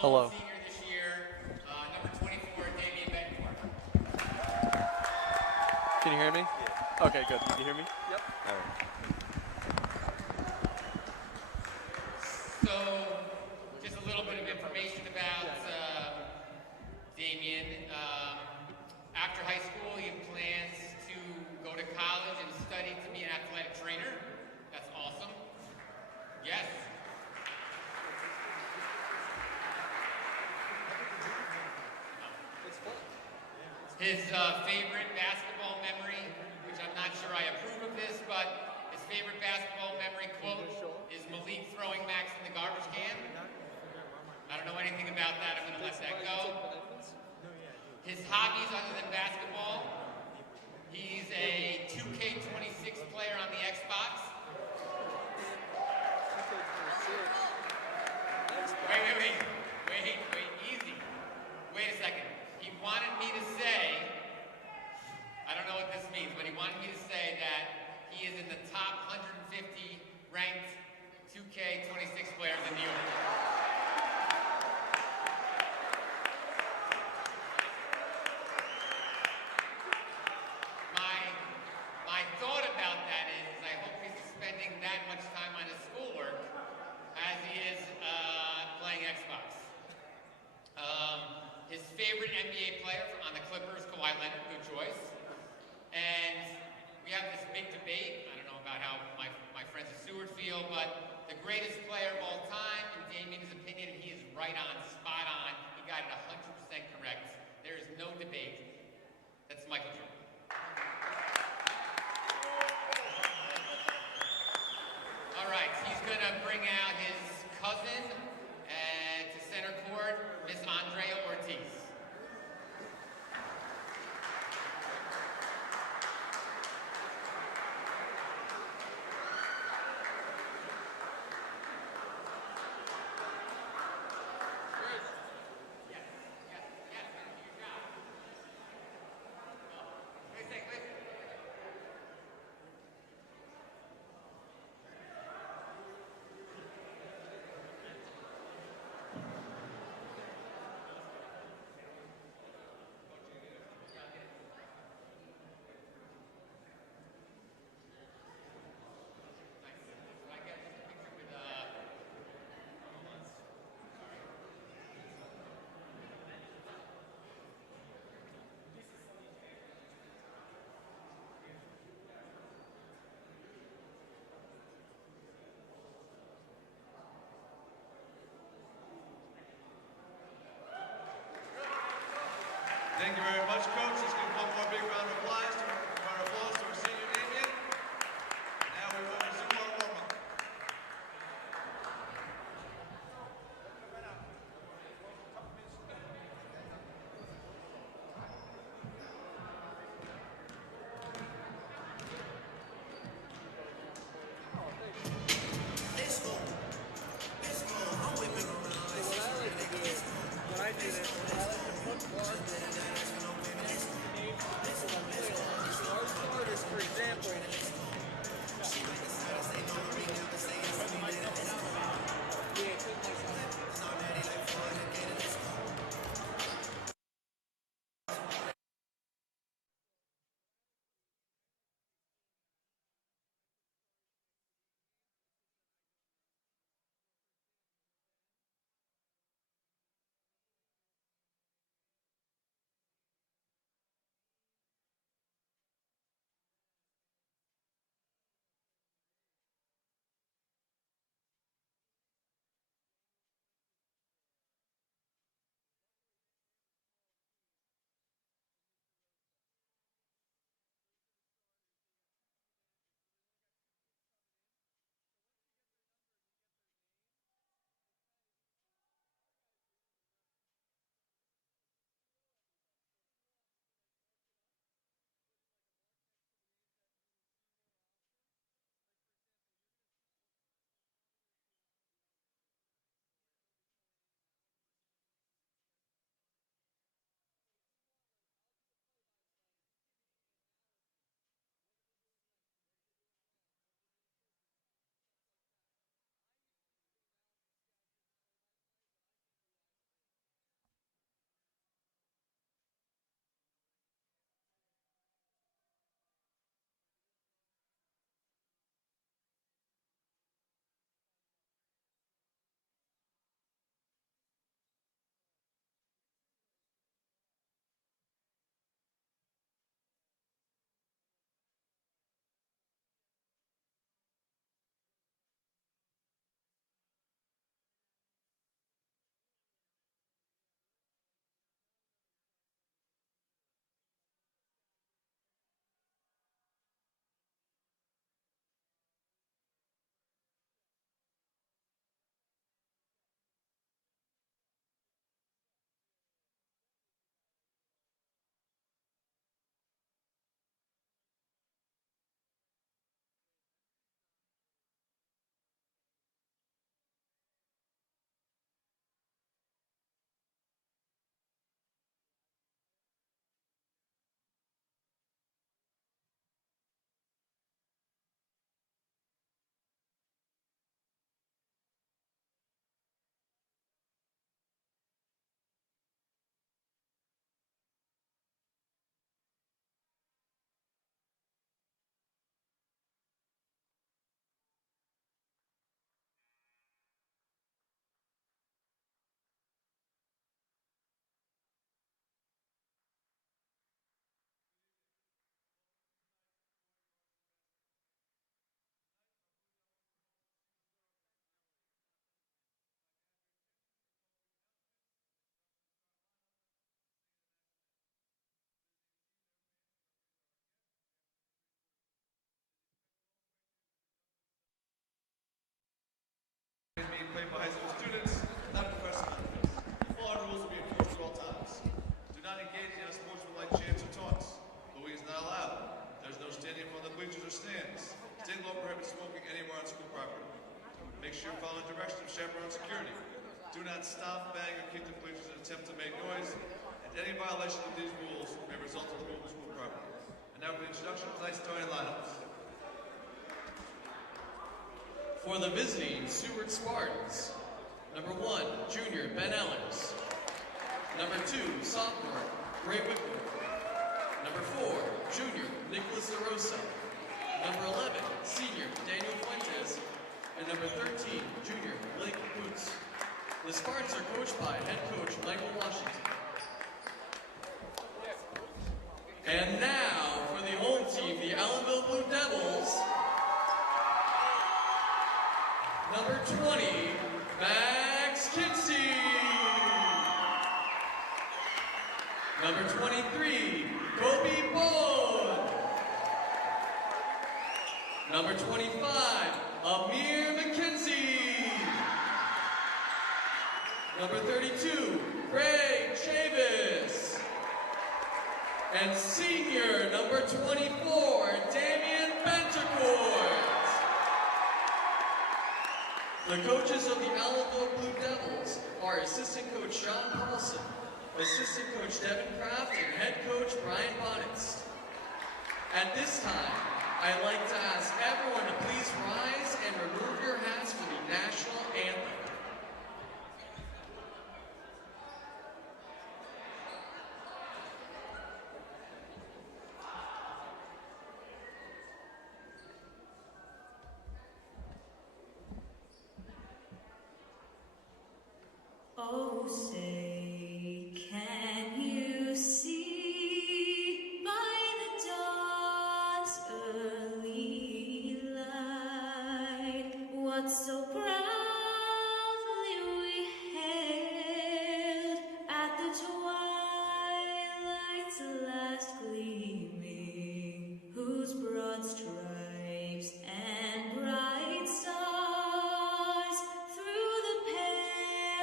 Hello. senior this year, number 24, Damian Bencourt. Can you hear me? Yeah. Okay, good. You can hear me? Yep. All right. So, just a little bit of information about Damian. After high school, he plans to go to college and study to be an athletic trainer. That's awesome. Yes. His favorite basketball memory, which I'm not sure I approve of this, but his favorite basketball memory quote is Malik throwing Max in the garbage can. I don't know anything about that. I'm going to let that go. His hobbies other than basketball, he's a 2K26 player on the Xbox. Wait, easy. Wait a second. He wanted me to say, I don't know what this means, but he wanted me to say that he is in the top 150 ranked 2K26 players in New York. My thought about that is I hope he's spending that much time on his schoolwork as he is playing Xbox. His favorite NBA player on the Clippers, Kawhi Leonard, good choice. And we have this big debate. I don't know about how my friends at Seward feel, but the greatest player of all time, in Damian's opinion, he is right on, spot on. He got it 100% correct. There is no debate. That's Michael Jordan. All right, he's going to bring out his cousin to center court, Miss Andrea Ortiz. sure you follow the direction of chaperone security. Do not stop, bang, or kick the bleachers in an attempt to make noise, and any violation of these rules may result in removal from the property. And now for the introduction of tonight's starting lineups. For the visiting Seward Spartans, number 1, junior Ben Ellers. Number 2, sophomore Ray Whitmore. Number 4, junior Nicholas DeRosa. Number 11, senior Daniel Fuentes. And number 13, junior Blake Boots. The Spartans are coached by head coach Michael Washington. And now for the home team, the Allenville Blue Devils. Number 20, Max Kinsey. Number 23, Kobe Bowen. Number 25, Amir McKenzie. Number 32, Greg Chavis. And senior number 24, Damian Bentercourt. The coaches of the Allenville Blue Devils are assistant coach John Paulson, assistant coach Devin Kraft, and head coach Brian Bonnitz. At this time, I'd like to ask everyone to please rise and remove your hats for the national anthem. Oh, say, can you see by the dawn's early light what so proudly we hailed at the twilight's last gleaming, whose broad stripes and bright stars through the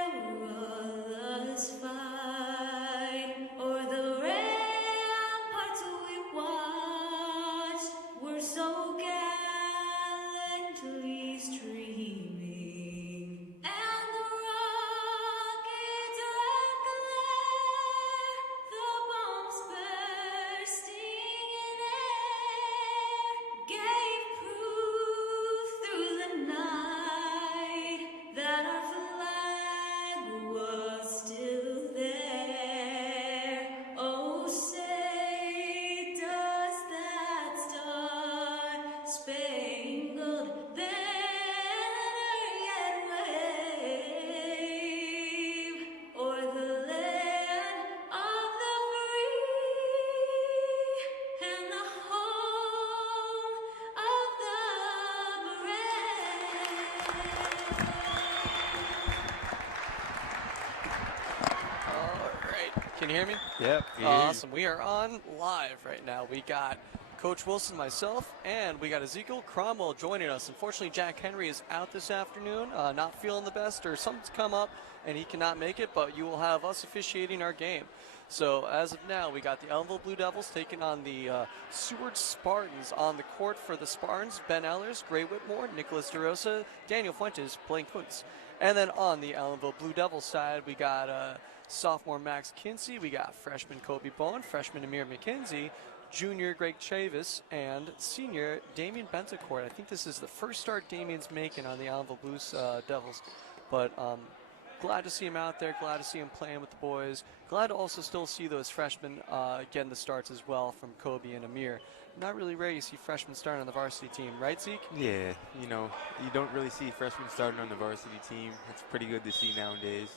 perilous fight o'er the ramparts we watched were so gallantly streaming, and the rocket's red glare, the bombs bursting in air, gave proof through the night that our flag was still there. Oh, say, does that star-spangled banner yet wave o'er the land of the free and the home of the brave? All right. Can you hear me? Yep. Awesome. We are on live right now. We got Coach Wilson, myself, and we got Ezekiel Cromwell joining us. Unfortunately, Jack Henry is out this afternoon, not feeling the best, or something's come up, and he cannot make it, but you will have us officiating our game. So as of now, we got the Allenville Blue Devils taking on the Seward Spartans. On the court for the Spartans, Ben Ellers, Gray Whitmore, Nicholas DeRosa, Daniel Fuentes, Blaine Kuntz. And then on the Allenville Blue Devils side, we got sophomore Max Kinsey, we got freshman Kobe Bowen, freshman Amir McKenzie, junior Greg Chavis, and senior Damian Bentecourt. I think this is the first start Damian's making on the Allenville Blues Devils, but glad to see him out there, glad to see him playing with the boys, glad to also still see those freshmen getting the starts as well from Kobe and Amir. Not really rare you see freshmen starting on the varsity team, right, Zeke? Yeah, you know, you don't really see freshmen starting on the varsity team. It's pretty good to see nowadays.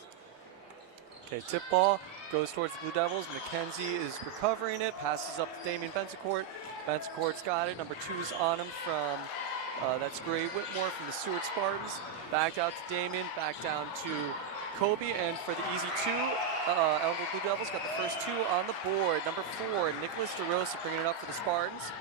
Okay, tip ball goes towards the Blue Devils. McKenzie is recovering it, passes up to Damian Bentecourt. Bentecourt's got it. Number 2 is on him from, that's Gray Whitmore from the Seward Spartans. Back out to Damian, back down to Kobe, and for the easy 2, Allenville Blue Devils got the first 2 on the board. Number 4, Nicholas DeRosa bringing it up for the Spartans.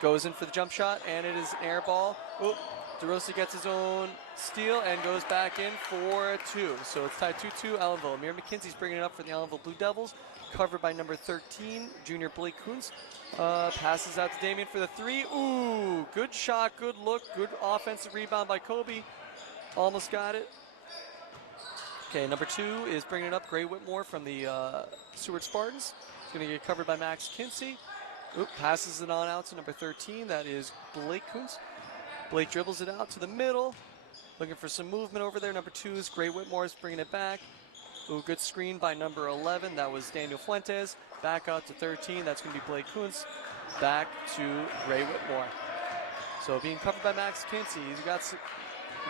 Goes in for the jump shot, and it is an air ball. Oop. DeRosa gets his own steal and goes back in for 2. So it's tied 2-2 Allenville. Amir McKenzie's bringing it up for the Allenville Blue Devils. covered by number 13, junior Blake Kuntz. Passes out to Damian for the 3. Ooh, good shot, good look, good offensive rebound by Kobe. Almost got it. Okay, number 2 is bringing it up, Gray Whitmore from the Seward Spartans. He's going to get covered by Max Kinsey. Oop, passes it on out to number 13, that is Blake Kuntz. Blake dribbles it out to the middle. Looking for some movement over there. Number 2 is Gray Whitmore is bringing it back. Ooh, good screen by number 11. That was Daniel Fuentes. Back out to 13. That's going to be Blake Kuntz. Back to Gray Whitmore. So being covered by Max Kinsey. He's got some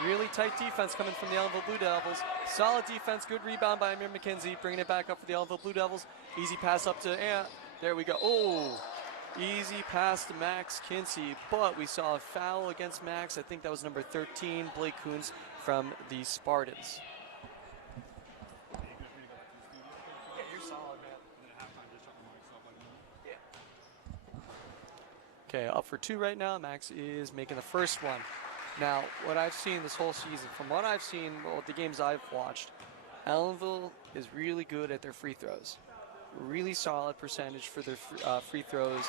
really tight defense coming from the Ellenville Blue Devils. Solid defense. Good rebound by Amir McKenzie. Bringing it back up for the Ellenville Blue Devils. Easy pass up to Ant. There we go. Oh, easy pass to Max Kinsey. But we saw a foul against Max. I think that was number 13, Blake Kuntz from the Spartans. Okay, up for 2 right now. Max is making the first one. Now, what I've seen this whole season, from what I've seen, well, the games I've watched, Ellenville is really good at their free throws. Really solid percentage for their free throws.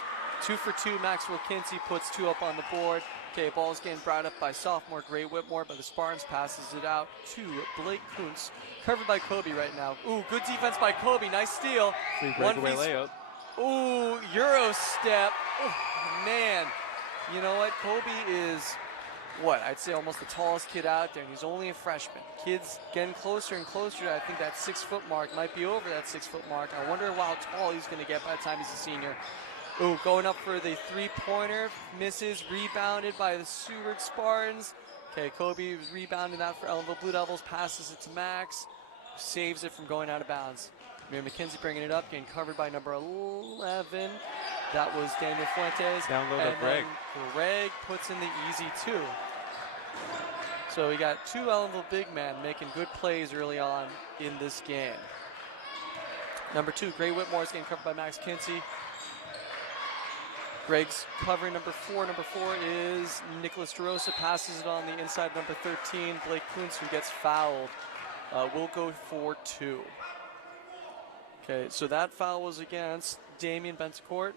2 for 2, Maxwell Kinsey puts 2 up on the board. Okay, ball's getting brought up by sophomore Gray Whitmore, but the Spartans passes it out to Blake Kuntz. Covered by Kobe right now. Ooh, good defense by Kobe. Nice steal. Free breakaway layup. Ooh, Euro step. Oh, man. You know what? Kobe is, what, I'd say almost the tallest kid out there, and he's only a freshman. Kid's getting closer and closer. I think that 6-foot mark might be over that 6-foot mark. I wonder how tall he's going to get by the time he's a senior. Ooh, going up for the 3-pointer. Misses, rebounded by the Seward Spartans. Okay, Kobe was rebounding that for Ellenville Blue Devils. Passes it to Max. Saves it from going out of bounds. Amir McKenzie bringing it up, getting covered by number 11. That was Daniel Fuentes. Download and up Greg. Greg puts in the easy 2. So we got 2 Ellenville big men making good plays early on in this game. Number 2, Gray Whitmore is getting covered by Max Kinsey. Greg's covering number 4. Number 4 is Nicholas DeRosa. Passes it on the inside, number 13, Blake Kuntz, who gets fouled. Will go for 2. Okay, so that foul was against Damian Bentecourt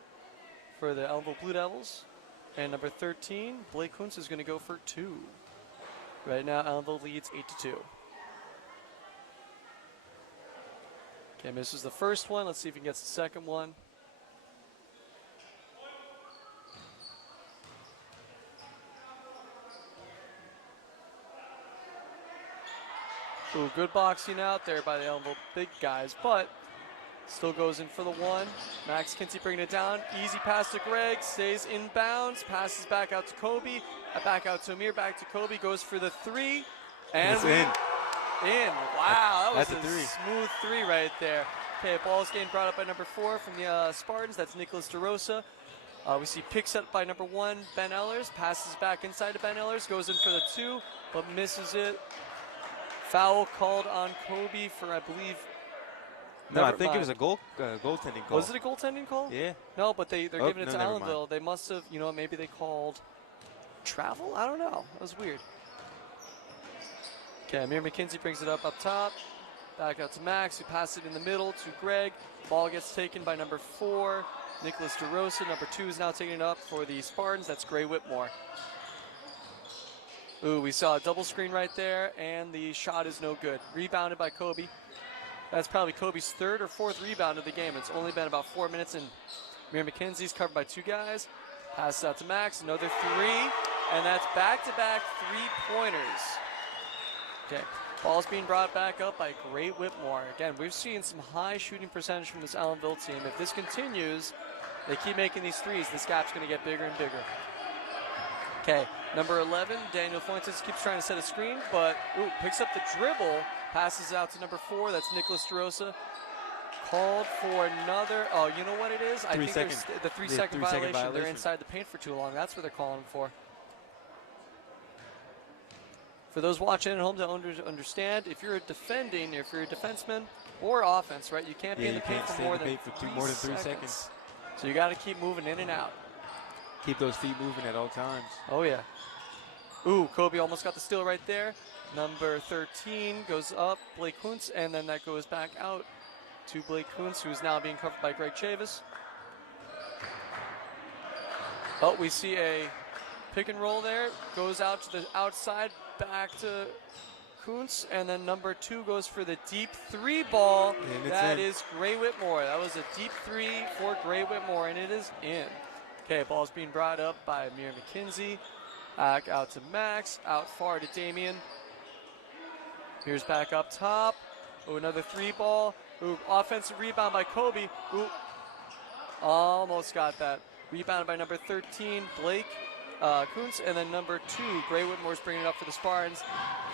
for the Ellenville Blue Devils. And number 13, Blake Kuntz, is going to go for 2. Right now, Ellenville leads 8-2. Okay, misses the first one. Let's see if he gets the second one. Ooh, good boxing out there by the Ellenville big guys, but still goes in for the 1. Max Kinsey bringing it down. Easy pass to Greg. Stays in bounds. Passes back out to Kobe. Back out to Amir. Back to Kobe. Goes for the 3. And it's in. In. Wow, that was That's a 3. Smooth 3 right there. Okay, ball's getting brought up by number 4 from the Spartans. That's Nicholas DeRosa. We see picks up by number 1, Ben Ellers. Passes back inside to Ben Ellers. Goes in for the 2, but misses it. Foul called on Kobe for, I believe. No, I think it was a goaltending call. Was it a goaltending call? Yeah. No, but they're giving it to never mind. Ellenville. They must have, maybe they called travel? I don't know. That was weird. Okay, Amir McKenzie brings it up top. Back out to Max, who passes it in the middle to Greg. Ball gets taken by number 4, Nicholas DeRosa. Number 2 is now taking it up for the Spartans. That's Gray Whitmore. Ooh, we saw a double screen right there, and the shot is no good. Rebounded by Kobe. That's probably Kobe's 3rd or 4th rebound of the game. It's only been about 4 minutes, and Amir McKenzie's covered by 2 guys. Passes out to Max, another 3, and that's back-to-back 3-pointers. Okay, ball's being brought back up by Gray Whitmore. Again, we've seen some high shooting percentage from this Ellenville team. If this continues, they keep making these threes, this gap's going to get bigger and bigger. Okay, number 11, Daniel Fuentes keeps trying to set a screen, but picks up the dribble, passes out to number 4, that's Nicholas DeRosa. Called for another, you know what it is? I think there's the 3-second violation. They're inside the paint for too long. That's what they're calling for. For those watching at home to understand, if you're a defenseman or offense, right, you can't be in the paint for more than 3 seconds. So you got to keep moving in and out. Keep those feet moving at all times. Oh, yeah. Ooh, Kobe almost got the steal right there. Number 13 goes up, Blake Kuntz, and then that goes back out to Blake Kuntz, who is now being covered by Greg Chavis. Oh, we see a pick and roll there. Goes out to the outside, back to Kuntz, and then number 2 goes for the deep 3 ball. That is Gray Whitmore. That was a deep 3 for Gray Whitmore, and it is in. Okay, ball's being brought up by Amir McKenzie. Back out to Max, out far to Damian. Here's back up top. Oh, another 3 ball. Ooh, offensive rebound by Kobe. Ooh, almost got that. Rebounded by number 13, Blake Kuntz, and then number 2, Gray Whitmore's bringing it up for the Spartans.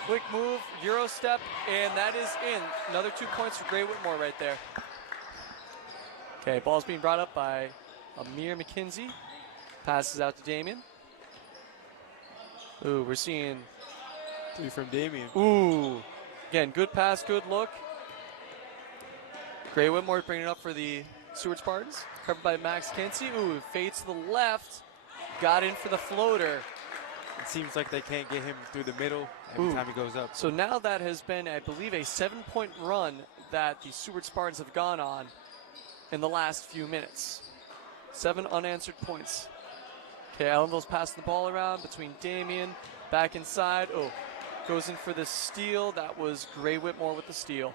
Quick move, Euro step, and that is in. Another 2 points for Gray Whitmore right there. Okay, ball's being brought up by Amir McKenzie. Passes out to Damian. Ooh, we're seeing 3 from Damian. Ooh, again, good pass, good look. Gray Whitmore bringing it up for the Seward Spartans. Covered by Max Kinsey. Ooh, fades to the left. Got in for the floater. It seems like they can't get him through the middle every time he goes up. So now that has been, I believe, a 7-point run that the Seward Spartans have gone on in the last few minutes. 7 unanswered points. Okay, Allenville's passing the ball around between Damian, back inside. Oh, goes in for the steal. That was Gray Whitmore with the steal.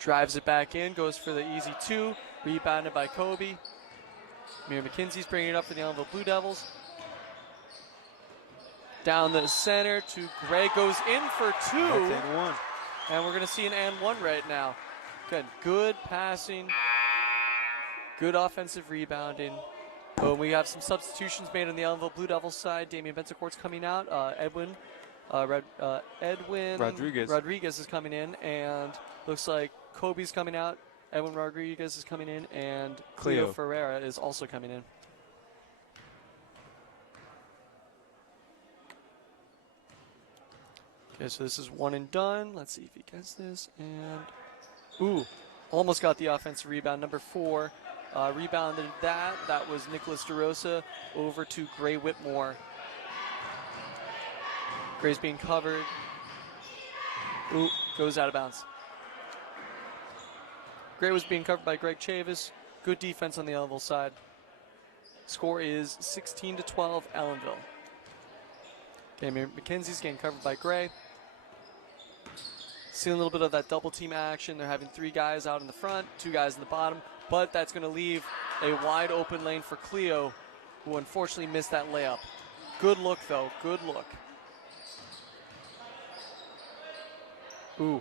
Drives it back in, goes for the easy 2. Rebounded by Kobe. Amir McKenzie's bringing it up for the Allenville Blue Devils. Down the center to Greg, goes in for 2. That's and 1. And we're going to see an and 1 right now. Good passing. Good offensive rebounding. Oh, we have some substitutions made on the Allenville Blue Devils side. Damian Bensacourt's coming out. Edwin Rodriguez is coming in, and looks like Kobe's coming out. Edwin Rodriguez is coming in, and Cleo Ferreira is also coming in. Okay, so this is 1 and done. Let's see if he gets this. And, ooh, almost got the offensive rebound. Number 4 rebounded that. That was Nicholas DeRosa over to Gray Whitmore. Gray's being covered. Ooh, goes out of bounds. Gray was being covered by Greg Chavis. Good defense on the Allenville side. Score is 16-12 Allenville. Okay, McKenzie's getting covered by Gray. Seeing a little bit of that double team action. They're having 3 guys out in the front, 2 guys in the bottom, but that's going to leave a wide open lane for Cleo, who unfortunately missed that layup. Good look, though. Good look. Ooh.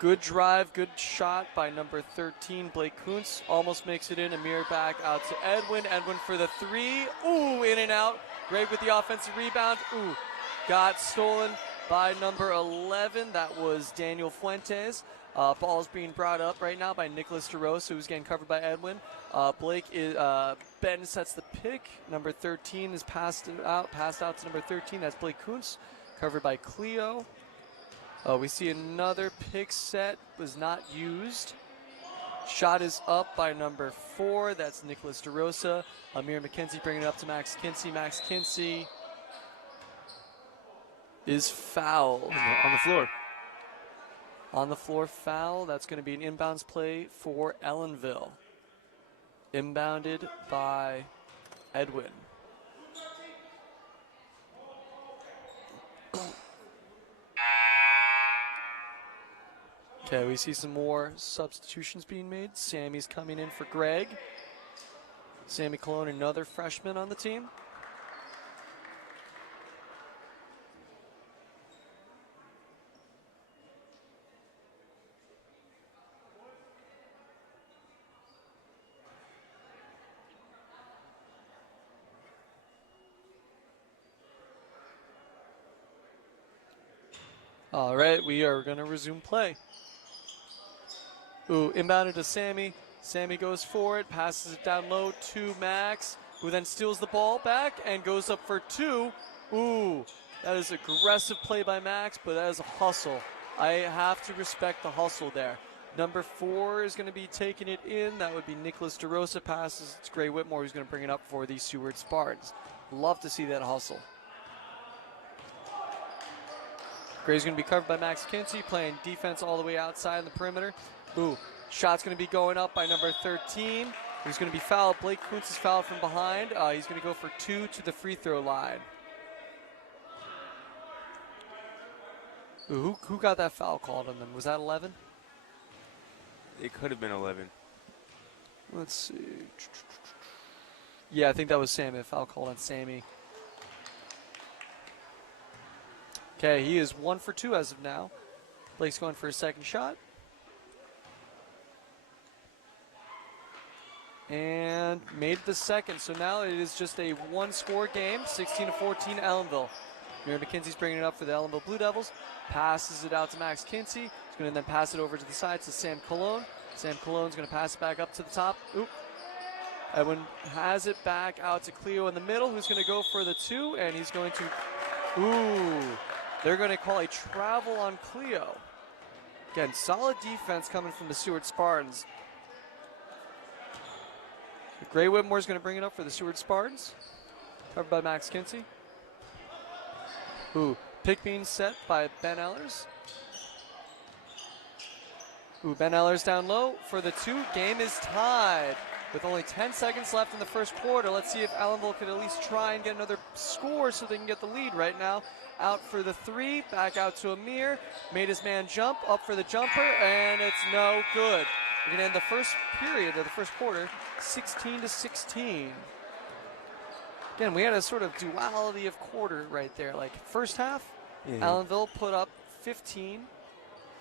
Good drive, good shot by number 13, Blake Kuntz. Almost makes it in. Amir back out to Edwin. Edwin for the 3. Ooh, in and out. Greg with the offensive rebound. Ooh, got stolen by number 11. That was Daniel Fuentes. Ball is being brought up right now by Nicholas DeRosa, who's getting covered by Edwin. Ben sets the pick. Number 13 is passed out to number 13. That's Blake Kuntz, covered by Cleo. We see another pick set was not used. Shot is up by number 4. That's Nicholas DeRosa. Amir McKenzie bringing it up to Max Kinsey. Max Kinsey is fouled. On the floor. On the floor foul. That's going to be an inbounds play for Ellenville. Inbounded by Edwin. Okay, we see some more substitutions being made. Sammy's coming in for Greg. Sammy Colon, another freshman on the team. All right, we are going to resume play. Ooh, inbounded to Sammy. Sammy goes for it, passes it down low to Max, who then steals the ball back and goes up for 2. Ooh, that is aggressive play by Max, but that is a hustle. I have to respect the hustle there. Number 4 is going to be taking it in. That would be Nicholas DeRosa. Passes to Gray Whitmore, who's going to bring it up for the Seward Spartans. Love to see that hustle. Gray's going to be covered by Max Kinsey, playing defense all the way outside in the perimeter. Ooh, shot's going to be going up by number 13. He's going to be fouled. Blake Kuntz is fouled from behind. He's going to go for 2 to the free throw line. Ooh, who got that foul called on them? Was that 11? It could have been 11. Let's see. Yeah, I think that was Sammy. A foul called on Sammy. Okay, he is 1 for 2 as of now. Blake's going for a second shot. And made the second. So now it is just a one-score game, 16-14 Ellenville. Mary McKenzie's bringing it up for the Ellenville Blue Devils. Passes it out to Max Kinsey. He's going to then pass it over to the side to Sam Cologne. Sam Cologne's going to pass it back up to the top. Oop. Edwin has it back out to Cleo in the middle, who's going to go for the 2, and he's going to... Ooh. They're going to call a travel on Cleo. Again, solid defense coming from the Seward Spartans. Gray Whitmore's going to bring it up for the Seward Spartans. Covered by Max Kinsey. Ooh, pick being set by Ben Ellers. Ooh, Ben Ellers down low for the 2. Game is tied with only 10 seconds left in the first quarter. Let's see if Ellenville could at least try and get another score so they can get the lead right now. Out for the 3, back out to Amir. Made his man jump, up for the jumper, and it's no good. We're going to end the first period of the first quarter 16-16. Again, we had a sort of duality of quarter right there. Like first half, Ellenville put up 15.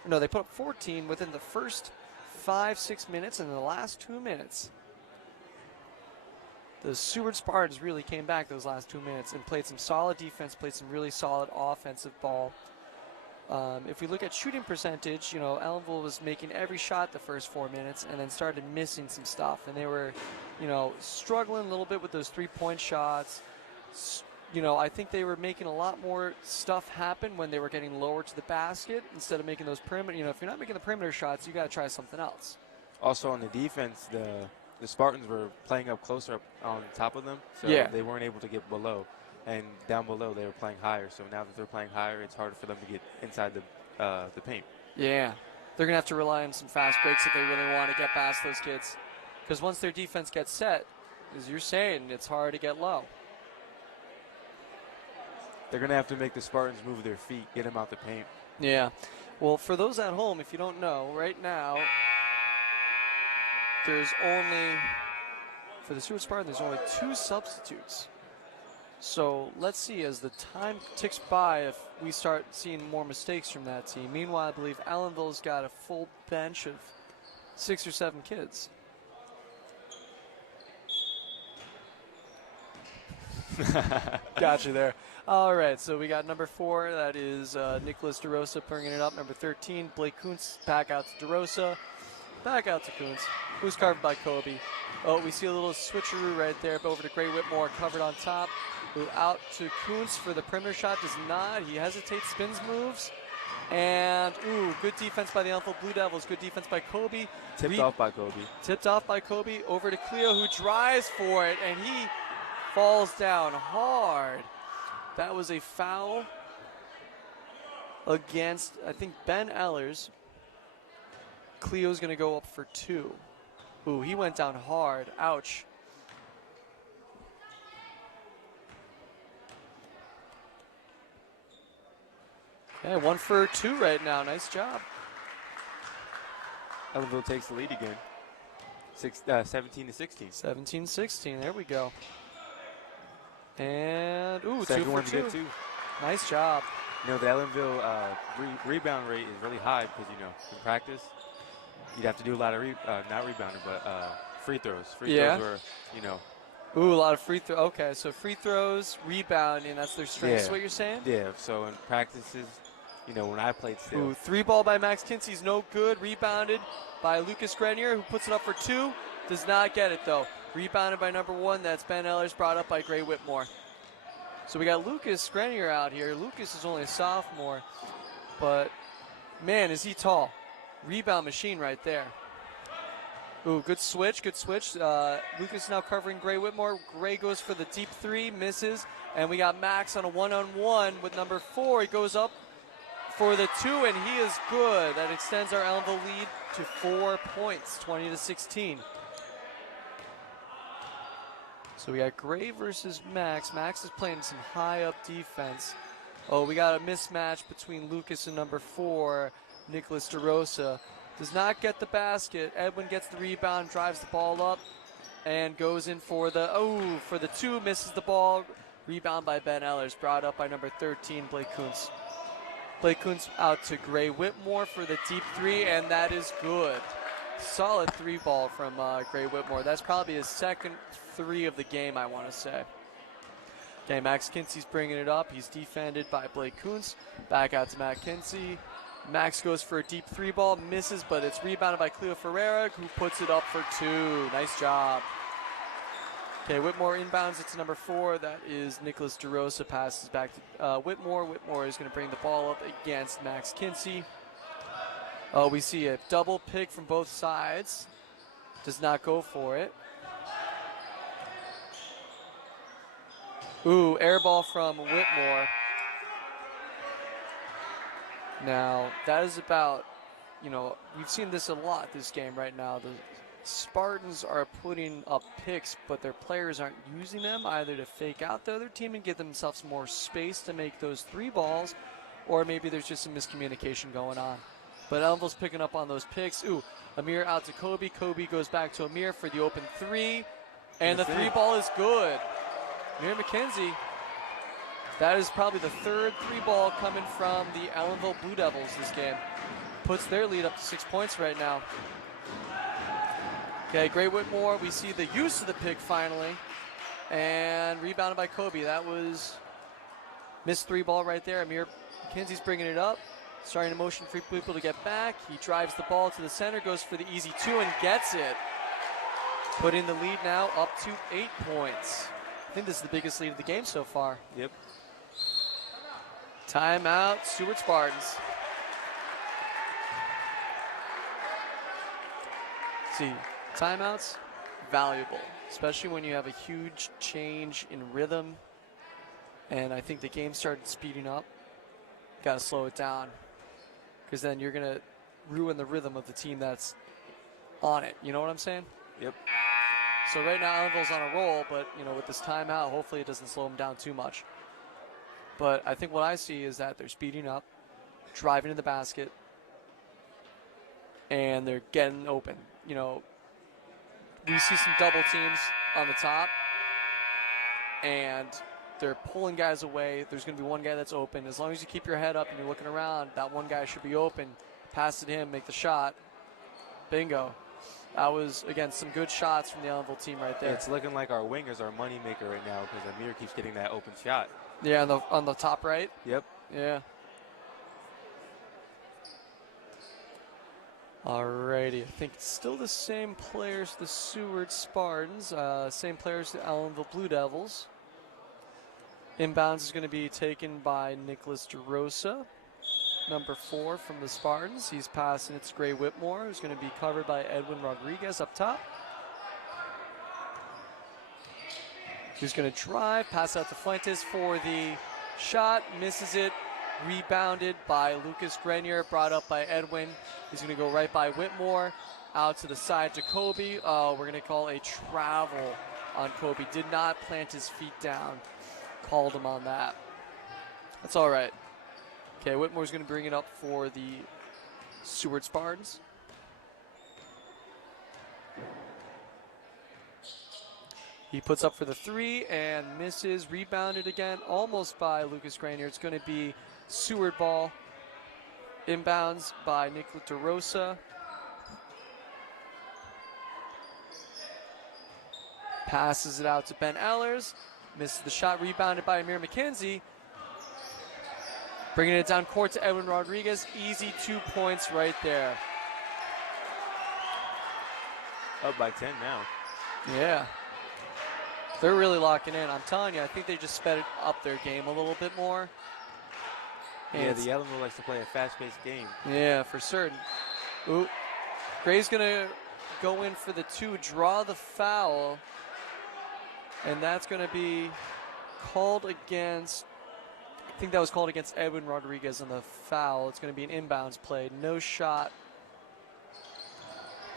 No, they put up 14 within the first 5-6 minutes, and in the last 2 minutes, the Seward Spartans really came back those last 2 minutes and played some solid defense, played some really solid offensive ball. If we look at shooting percentage, you know, Ellenville was making every shot the first 4 minutes and then started missing some stuff. And they were, you know, struggling a little bit with those three-point shots. You know, I think they were making a lot more stuff happen when they were getting lower to the basket instead of making those perimeter. You know, if you're not making the perimeter shots, you got to try something else. Also on the defense, the Spartans were playing up closer up on top of them, so they weren't able to get below. And down below, they were playing higher. So now that they're playing higher, it's harder for them to get inside the paint. Yeah. They're going to have to rely on some fast breaks if they really want to get past those kids. Because once their defense gets set, as you're saying, it's hard to get low. They're going to have to make the Spartans move their feet, get them out the paint. Yeah. Well, for those at home, if you don't know, right now, there's only, for the Seward Spartans, there's only 2 substitutes. So let's see as the time ticks by if we start seeing more mistakes from that team. Meanwhile, I believe Ellenville's got a full bench of 6 or 7 kids. Got you there. All right, so we got number 4. That is Nicholas DeRosa bringing it up. Number 13, Blake Kuntz, back out to DeRosa. Back out to Kuntz, who's covered by Kobe. Oh, we see a little switcheroo right there, but over to Gray Whitmore, covered on top. Who out to Kuntz for the perimeter shot, does not. He hesitates, spins, moves. And, ooh, good defense by the Ellenville Blue Devils. Good defense by Kobe. Tipped off by Kobe. Tipped off by Kobe. Over to Cleo, who drives for it, and he falls down hard. That was a foul against, I think, Ben Ellers. Cleo's going to go up for 2. Ooh, he went down hard. Ouch. Yeah, 1 for 2 right now. Nice job. Ellenville takes the lead again. 17-16. 17-16. There we go. And, ooh, Second 2 one for to 2. get 2. Nice job. You know, the Ellenville rebound rate is really high because, you know, in practice, you'd have to do a lot of, not rebounding, but free throws. Free throws were, you know. Ooh, a lot of free throws. Okay, so free throws, rebounding, that's their strength, is what you're saying? Yeah, so in practices, you know, when I played still. Ooh, 3 ball by Max Kinsey's no good. Rebounded by Lucas Grenier, who puts it up for 2. Does not get it, though. Rebounded by number 1. That's Ben Ellers, brought up by Gray Whitmore. So we got Lucas Grenier out here. Lucas is only a sophomore, but, man, is he tall. Rebound machine right there. Ooh, good switch, good switch. Lucas now covering Gray Whitmore. Gray goes for the deep 3, misses. And we got Max on a one-on-one with number 4. He goes up for the 2, and he is good. That extends our Ellenville lead to 4 points, 20-16. So we got Gray versus Max. Max is playing some high-up defense. Oh, we got a mismatch between Lucas and number 4, Nicholas DeRosa. Does not get the basket. Edwin gets the rebound, drives the ball up, and goes in for the 2, misses the ball. Rebound by Ben Ellers, brought up by number 13, Blake Kuntz. Blake Kuntz out to Gray Whitmore for the deep 3, and that is good. Solid 3 ball from Gray Whitmore. That's probably his second 3 of the game, I want to say. Okay, Max Kinsey's bringing it up. He's defended by Blake Kuntz. Back out to Matt Kinsey. Max goes for a deep 3 ball, misses, but it's rebounded by Cleo Ferreira, who puts it up for 2. Nice job. Okay, Whitmore inbounds it to number 4. That is Nicholas DeRosa. Passes back to Whitmore. Whitmore is going to bring the ball up against Max Kinsey. We see a double pick from both sides. Does not go for it. Ooh, air ball from Whitmore. Now, that is about, we've seen this a lot this game right now. The Spartans are putting up picks, but their players aren't using them either to fake out the other team and give themselves more space to make those 3 balls, or maybe there's just some miscommunication going on. But Ellenville's picking up on those picks. Ooh, Amir out to Kobe. Kobe goes back to Amir for the open 3, and the 3 ball is good. Amir McKenzie. That is probably the 3rd 3 ball coming from the Ellenville Blue Devils this game. Puts their lead up to 6 points right now. Okay, Gray Whitmore, we see the use of the pick finally. And rebounded by Kobe. That was missed 3 ball right there. Amir McKenzie's bringing it up. Starting to motion for people to get back. He drives the ball to the center, goes for the easy 2 and gets it. Putting the lead now up to 8 points. I think this is the biggest lead of the game so far. Yep. Timeout, Seward Spartans. See, timeouts, valuable, especially when you have a huge change in rhythm. And I think the game started speeding up. Got to slow it down, because then you're going to ruin the rhythm of the team that's on it. You know what I'm saying? Yep. So right now, Ellenville's on a roll, but, with this timeout, hopefully it doesn't slow them down too much. But I think what I see is that they're speeding up, driving to the basket, and they're getting open. We see some double teams on the top, and they're pulling guys away. There's going to be one guy that's open. As long as you keep your head up and you're looking around, that one guy should be open. Pass it to him, make the shot. Bingo. That was, again, some good shots from the Ellenville team right there. Yeah, it's looking like our wingers are money maker right now, because Amir keeps getting that open shot. Yeah, on the top right. Yep. Yeah. Alrighty, I think it's still the same players, the Seward Spartans, same players, the Ellenville Blue Devils. Inbounds is going to be taken by Nicholas DeRosa, number 4 from the Spartans. He's passing it to Gray Whitmore, who's going to be covered by Edwin Rodriguez up top. Who's going to drive, pass out to Fuentes for the shot, misses it, rebounded by Lucas Grenier, brought up by Edwin. He's going to go right by Whitmore, out to the side to Kobe. Oh, we're going to call a travel on Kobe. Did not plant his feet down. Called him on that. That's all right. Okay, Whitmore's going to bring it up for the Seward Spartans. He puts up for the 3 and misses. Rebounded again, almost by Lucas Granier. It's going to be Seward ball. Inbounds by Nicholas DeRosa. Passes it out to Ben Ellers. Misses the shot, rebounded by Amir McKenzie. Bringing it down court to Edwin Rodriguez. Easy 2 points right there. Up by 10 now. Yeah. They're really locking in. I'm telling you, I think they just sped up their game a little bit more. And yeah, the Ellenville likes to play a fast-paced game. Yeah, for certain. Ooh. Gray's going to go in for the 2, draw the foul. And that's going to be called against, I think that was called against Edwin Rodriguez on the foul. It's going to be an inbounds play. No shot.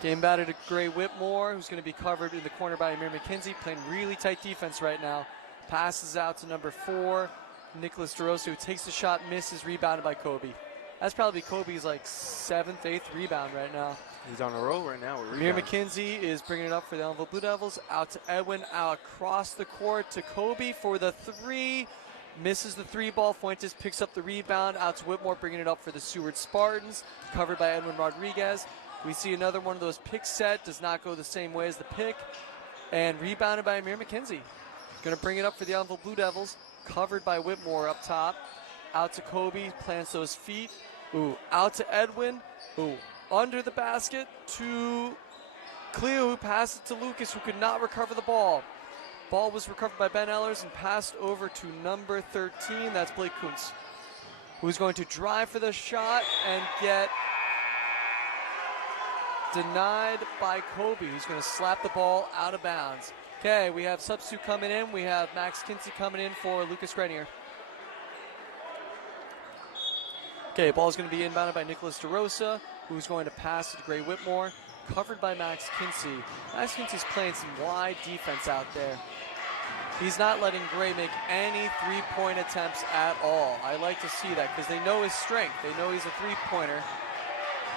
Game batted to Gray Whitmore, who's going to be covered in the corner by Amir McKenzie, playing really tight defense right now. Passes out to number 4, Nicholas DeRosa, who takes the shot, misses, rebounded by Kobe. That's probably Kobe's like 7th, 8th rebound right now. He's on a roll right now. Amir McKenzie is bringing it up for the Ellenville Blue Devils. Out to Edwin, out across the court to Kobe for the 3. Misses the 3 ball. Fuentes picks up the rebound. Out to Whitmore, bringing it up for the Seward Spartans. Covered by Edwin Rodriguez. We see another one of those pick set. Does not go the same way as the pick. And rebounded by Amir McKenzie. Going to bring it up for the Ellenville Blue Devils. Covered by Whitmore up top. Out to Kobe. Plants those feet. Ooh. Out to Edwin. Ooh. Under the basket to Cleo, who passed it to Lucas, who could not recover the ball. Ball was recovered by Ben Ellers and passed over to number 13. That's Blake Kuntz, who's going to drive for the shot and get denied by Kobe, who's going to slap the ball out of bounds. Okay, we have substitute coming in. We have Max Kinsey coming in for Lucas Grenier. Okay, ball is going to be inbounded by Nicholas DeRosa, who's going to pass it to Gray Whitmore, covered by Max Kinsey. Max Kinsey's playing some wide defense out there. He's not letting Gray make any three-point attempts at all. I like to see that because they know his strength. They know he's a three-pointer,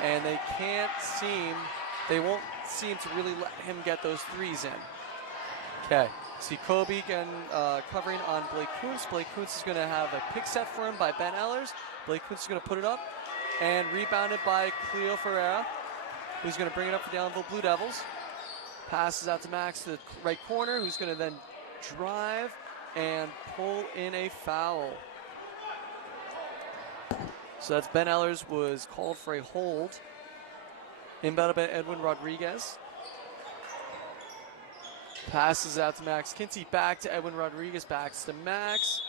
and they won't seem to really let him get those threes in. Okay, see Kobe again covering on Blake Kuntz. Blake Kuntz is going to have a pick set for him by Ben Ellers. Blake Kuntz is going to put it up and rebounded by Cleo Ferreira, who's going to bring it up for the Ellenville Blue Devils. Passes out to Max to the right corner, who's going to then drive and pull in a foul. So that's Ben Ellers was called for a hold. Inbounded by Edwin Rodriguez. Passes out to Max Kinsey, back to Edwin Rodriguez, back to Max,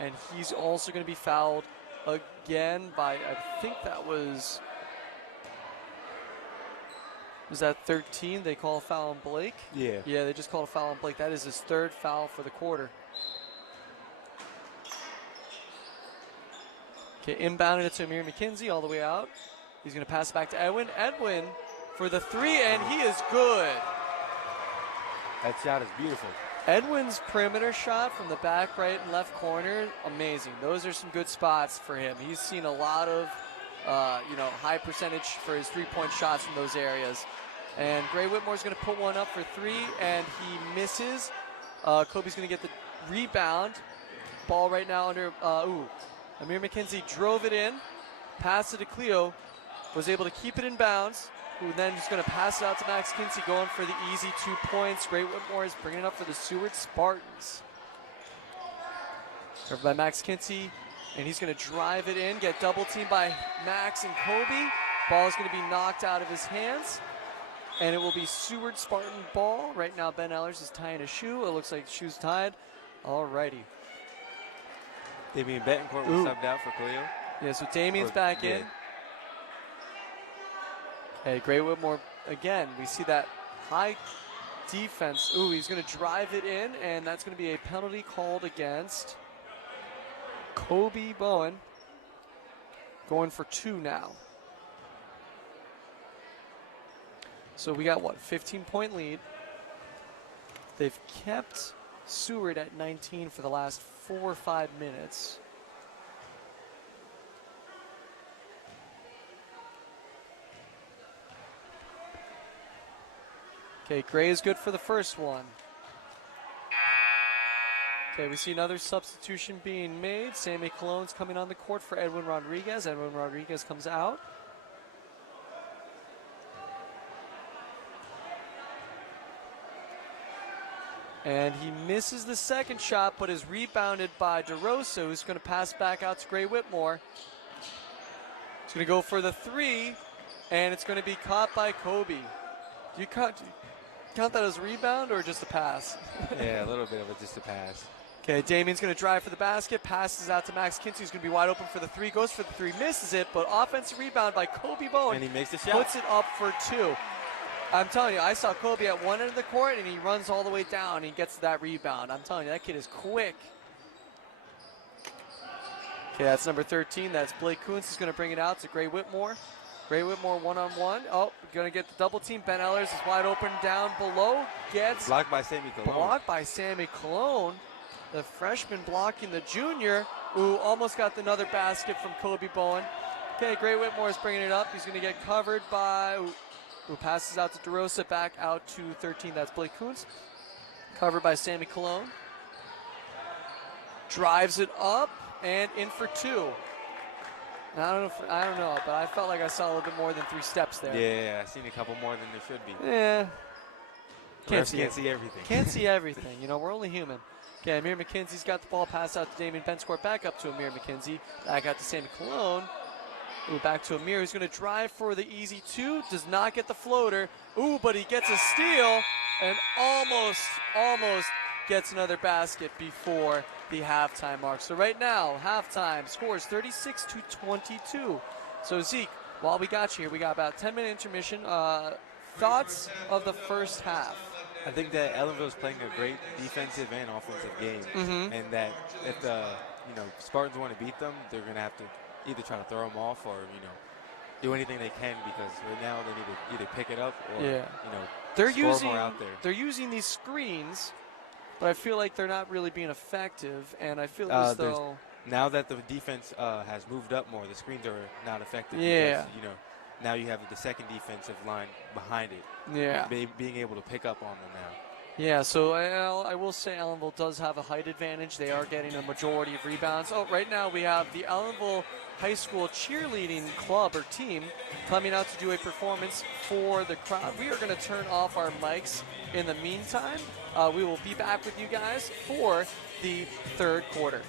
and he's also going to be fouled again by, I think that was that 13? They call a foul on Blake? Yeah. Yeah, they just called a foul on Blake. That is his 3rd foul for the quarter. Okay, inbounded it to Amir McKenzie all the way out. He's going to pass it back to Edwin. Edwin for the 3, and he is good. That shot is beautiful. Edwin's perimeter shot from the back right and left corner, amazing. Those are some good spots for him. He's seen a lot of, high percentage for his three-point shots from those areas. And Gray Whitmore's going to put one up for 3, and he misses. Kobe's going to get the rebound. Ball right now under, Amir McKenzie drove it in, passed it to Cleo, was able to keep it in bounds, who then is going to pass it out to Max Kinsey, going for the easy 2 points. Gray Whitmore is bringing it up for the Seward Spartans. Covered by Max Kinsey, and he's going to drive it in, get double teamed by Max and Kobe. Ball is going to be knocked out of his hands, and it will be Seward Spartan ball. Right now, Ben Ellers is tying a shoe. It looks like the shoe's tied. All righty. Damian Betancourt was subbed out for Cleo. Yeah, so Damian's back in. Hey, Gray Whitmore, again, we see that high defense. Ooh, he's going to drive it in, and that's going to be a penalty called against Kobe Bowen. Going for 2 now. So we got, 15-point lead. They've kept Seward at 19 for the last 4 or 5 minutes. Okay, Gray is good for the first one. Okay, we see another substitution being made. Sammy Cologne's coming on the court for Edwin Rodriguez. Edwin Rodriguez comes out. And he misses the second shot, but is rebounded by DeRosa, who's going to pass back out to Gray Whitmore. He's going to go for the 3, and it's going to be caught by Kobe. Do you count that as a rebound or just a pass? Yeah, a little bit of it, just a pass. Okay, Damian's going to drive for the basket, passes out to Max Kinsey, who's going to be wide open for the 3, goes for the 3, misses it, but offensive rebound by Kobe Bowen. And he makes the shot. Puts it up for 2. I'm telling you, I saw Kobe at one end of the court, and he runs all the way down, and he gets that rebound. I'm telling you, that kid is quick. Okay, that's number 13. That's Blake Kuntz is going to bring it out to Gray Whitmore. Gray Whitmore one-on-one. Oh, going to get the double team. Ben Ellers is wide open down below. Gets blocked by Sammy Cologne. Blocked by Sammy Cologne. The freshman blocking the junior, who almost got another basket from Kobe Bowen. Okay, Gray Whitmore is bringing it up. He's going to get covered by, who passes out to DeRosa, back out to 13. That's Blake Kuntz. Covered by Sammy Cologne. Drives it up and in for two. I don't know, but I felt like I saw a little bit more than 3 steps there. Yeah, I seen a couple more than there should be. Yeah. Can't see everything. Can't see everything. You know, we're only human. Okay, Amir McKenzie's got the ball, pass out to Damian Bencourt, back up to Amir McKenzie. Back out to Sammy Cologne. Ooh, back to Amir, who's going to drive for the easy 2. Does not get the floater. Ooh, but he gets a steal and almost gets another basket before the halftime mark. So right now, halftime scores 36-22. So Zeke, while we got you here, we got about 10-minute intermission. Thoughts of the first half? I think that Ellenville is playing a great defensive and offensive game, and that if the Spartans want to beat them, they're going to have to either try to throw them off or do anything they can, because right now they need to either pick it up or score more out there. They're using these screens, but I feel like they're not really being effective, and I feel as though now that the defense has moved up more, the screens are not effective. Yeah. Because, now you have the second defensive line behind it. Yeah. Being able to pick up on them now. Yeah, so I will say Ellenville does have a height advantage. They are getting a majority of rebounds. Oh, right now we have the Ellenville High School cheerleading club or team coming out to do a performance for the crowd. We are going to turn off our mics in the meantime. We will be back with you guys for the third quarter.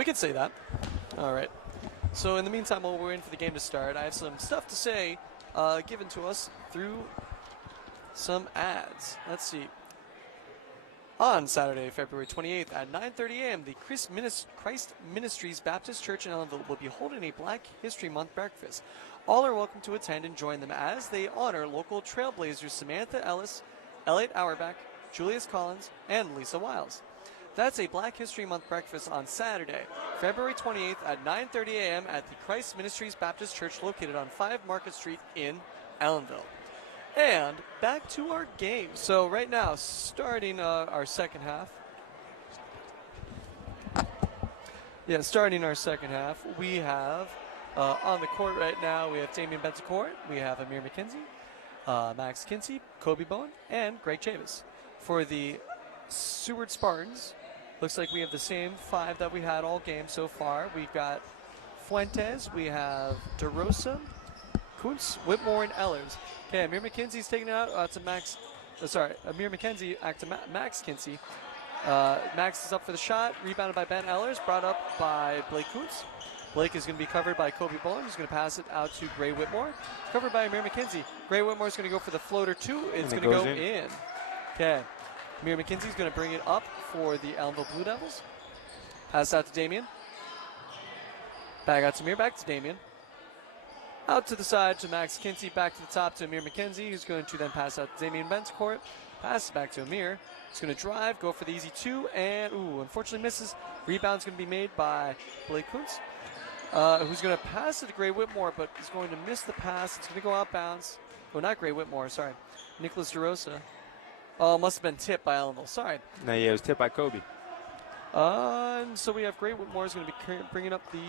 We can say that. All right. So in the meantime, while we're waiting for the game to start, I have some stuff to say given to us through some ads. Let's see. On Saturday, February 28th at 9:30 a.m., the Christ Ministries Baptist Church in Ellenville will be holding a Black History Month breakfast. All are welcome to attend and join them as they honor local trailblazers Samantha Ellis, Elliot Auerbach, Julius Collins, and Lisa Wiles. That's a Black History Month breakfast on Saturday, February 28th at 9:30 a.m. at the Christ Ministries Baptist Church located on 5 Market Street in Ellenville. And back to our game. So right now, starting our second half. Yeah, starting our second half, we have on the court right now, we have Damian Bentecourt, we have Amir McKenzie, Max Kinsey, Kobe Bowen, and Greg Chavis. For the Seward Spartans, looks like we have the same 5 that we had all game so far. We've got Fuentes, we have DeRosa, Kuntz, Whitmore, and Ellers. Okay, Amir McKenzie's taking it out to Max. Amir McKenzie out to Max Kinsey. Max is up for the shot, rebounded by Ben Ellers, brought up by Blake Kuntz. Blake is going to be covered by Kobe Bowen, who's going to pass it out to Gray Whitmore. Covered by Amir McKenzie. Gray Whitmore is going to go for the floater 2. It's going to go in. Okay. Amir McKenzie's going to bring it up for the Ellenville Blue Devils. Pass out to Damian. Back out to Amir, back to Damian. Out to the side to Max Kinsey, back to the top to Amir McKenzie, who's going to then pass out to Damian Bentecourt. Pass back to Amir. He's going to drive, go for the easy 2, and unfortunately misses. Rebound's going to be made by Blake Kuntz, who's going to pass it to Gray Whitmore, but is going to miss the pass. It's going to go out bounds. Oh, not Gray Whitmore, sorry. Nicholas DeRosa. Oh, must have been tipped by Ellenville. Sorry. No, yeah, it was tipped by Kobe. And so we have Gray Whitmore is going to be bringing up the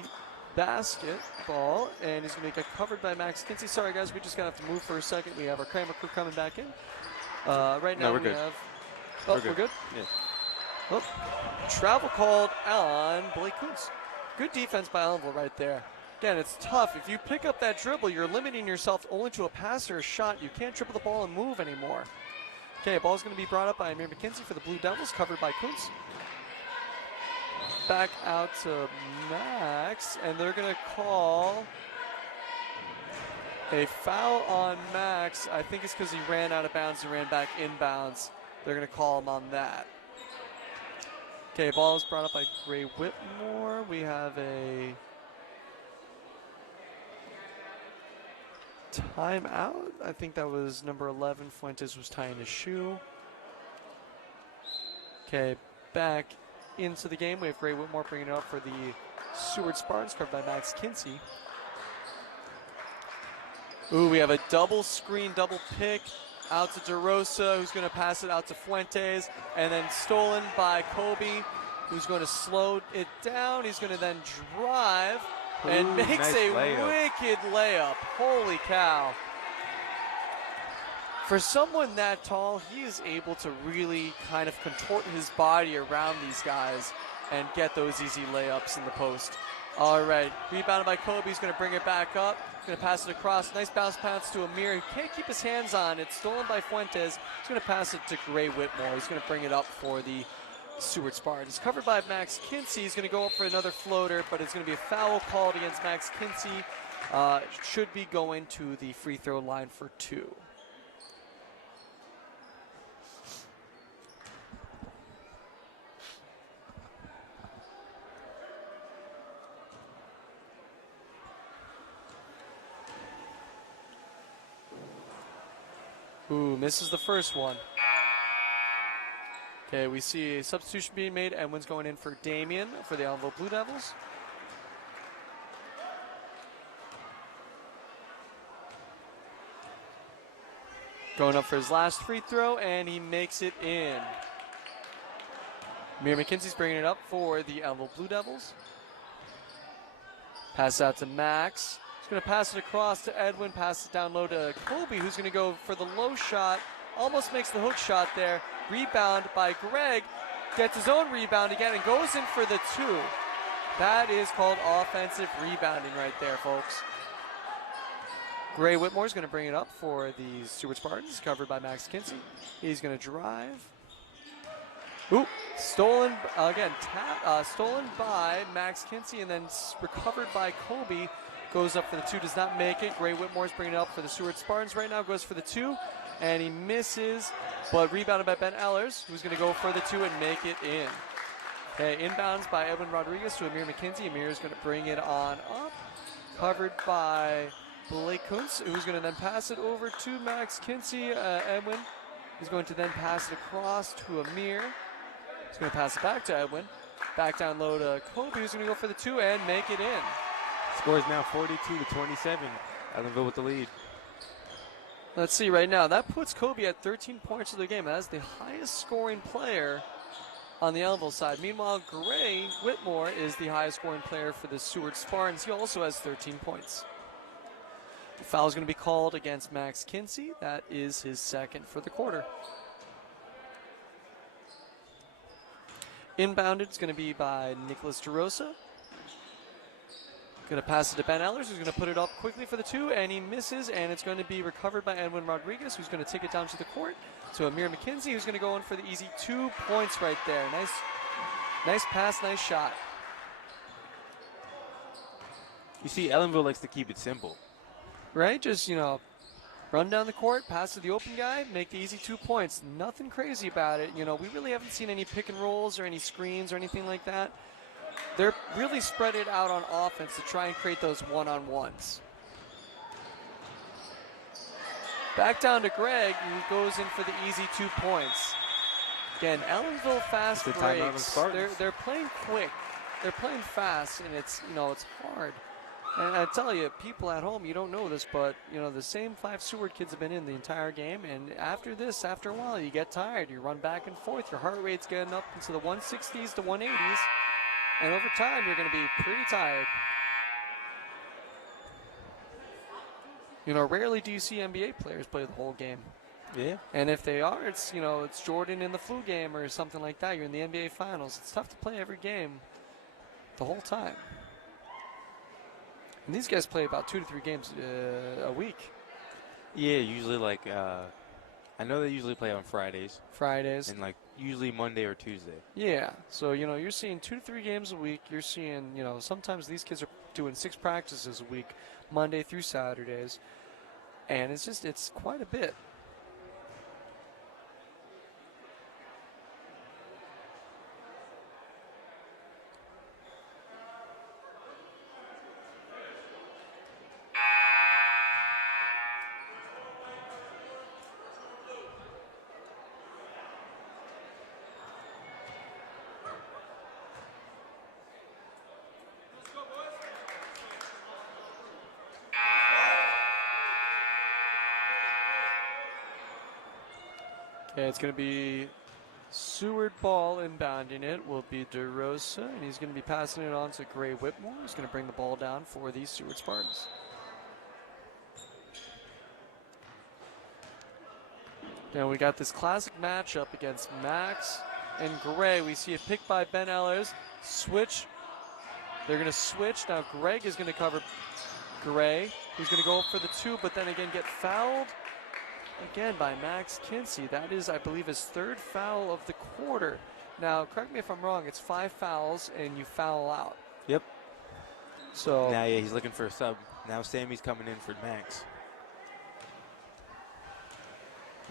basketball, and he's going to get covered by Max Kinsey. Sorry, guys, we just got to have to move for a second. We have our camera crew coming back in. Right now we're we good. have... We're we're good? Yeah. Oh, travel called on Blake Kuntz. Good defense by Ellenville right there. Again, it's tough. If you pick up that dribble, you're limiting yourself only to a pass or a shot. You can't dribble the ball and move anymore. Okay, ball's going to be brought up by Amir McKenzie for the Blue Devils, covered by Kuntz. Back out to Max, and they're going to call a foul on Max. I think it's because he ran out of bounds and ran back inbounds. They're going to call him on that. Okay, ball is brought up by Gray Whitmore. We have a timeout. I think that was number 11. Fuentes was tying his shoe. Okay, back into the game. We have Gray Whitmore bringing it up for the Seward Spartans, covered by Max Kinsey. We have a double screen, double pick out to DeRosa, who's going to pass it out to Fuentes, and then stolen by Kobe, who's going to slow it down. He's going to then drive and makes nice a layup. wicked layup. Holy cow. For someone that tall, he is able to really kind of contort his body around these guys and get those easy layups in the post. All right, rebounded by Kobe. He's going to bring it back up. Going to pass it across. Nice bounce pass to Amir. He can't keep his hands on it. Stolen by Fuentes. He's going to pass it to Gray Whitmore. He's going to bring it up for the Seward Spartans. Covered by Max Kinsey. He's going to go up for another floater, but it's going to be a foul called against Max Kinsey. Should be going to the free throw line for 2. Misses the first one. Okay, we see a substitution being made. Edwin's going in for Damian for the Ellenville Blue Devils. Going up for his last free throw, and he makes it in. Amir McKenzie's bringing it up for the Ellenville Blue Devils. Pass out to Max. Going to pass it across to Edwin, pass it down low to Kobe, who's going to go for the low shot, almost makes the hook shot there. Rebound by Greg, gets his own rebound again and goes in for the 2. That is called offensive rebounding right there, folks. Gray Whitmore's going to bring it up for the Seward Spartans, covered by Max Kinsey. He's going to drive, Ooh, stolen again. Stolen by Max Kinsey and then recovered by Kobe. Goes up for the 2, does not make it. Gray Whitmore's bringing it up for the Seward Spartans right now. Goes for the 2, and he misses, but rebounded by Ben Ellers, who's going to go for the 2 and make it in. Okay, inbounds by Edwin Rodriguez to Amir McKenzie. Amir is going to bring it on up. Covered by Blake Kuntz, who's going to then pass it over to Max Kinsey. Edwin is going to then pass it across to Amir. He's going to pass it back to Edwin. Back down low to Kobe, who's going to go for the 2 and make it in. Score is now 42-27. Ellenville with the lead. Let's see right now. That puts Kobe at 13 points of the game. That is the highest scoring player on the Ellenville side. Meanwhile, Gray Whitmore is the highest scoring player for the Seward Spartans. He also has 13 points. The foul is going to be called against Max Kinsey. That is his second for the quarter. Inbounded is going to be by Nicholas DeRosa. Going to pass it to Ben Ellers, who's going to put it up quickly for the 2, and he misses, and it's going to be recovered by Edwin Rodriguez, who's going to take it down to the court. To Amir McKenzie, who's going to go in for the easy 2 points right there. Nice pass, nice shot. You see, Ellenville likes to keep it simple. Right? Just, run down the court, pass to the open guy, make the easy 2 points. Nothing crazy about it. We really haven't seen any pick and rolls or any screens or anything like that. They're really spread it out on offense to try and create those one-on-ones. Back down to Greg, who goes in for the easy 2 points. Again, Ellenville fast breaks. They're playing quick. They're playing fast, and it's hard. And I tell you, people at home, you don't know this, but the same 5 Seward kids have been in the entire game, and after a while, you get tired. You run back and forth. Your heart rate's getting up into the 160s to 180s. And over time, you're going to be pretty tired. Rarely do you see NBA players play the whole game. Yeah. And if they are, it's Jordan in the flu game or something like that. You're in the NBA Finals. It's tough to play every game the whole time. And these guys play about 2 to 3 games a week. Yeah, usually I know they usually play on Fridays. And usually Monday or Tuesday. Yeah, so you're seeing 2 to 3 games a week. You're seeing sometimes these kids are doing 6 practices a week, Monday through Saturdays, and it's quite a bit. Okay, it's going to be Seward ball inbounding it. Will be DeRosa, and he's going to be passing it on to Gray Whitmore. He's going to bring the ball down for the Seward Spartans. Now we got this classic matchup against Max and Gray. We see a pick by Ben Ellers. Switch. They're going to switch. Now Greg is going to cover Gray. He's going to go up for the 2, but then again get fouled again by Max Kinsey. That is, I believe, his 3rd foul of the quarter. Now, correct me if I'm wrong, it's 5 fouls and you foul out. Yep. So now, yeah, he's looking for a sub. Now Sammy's coming in for Max.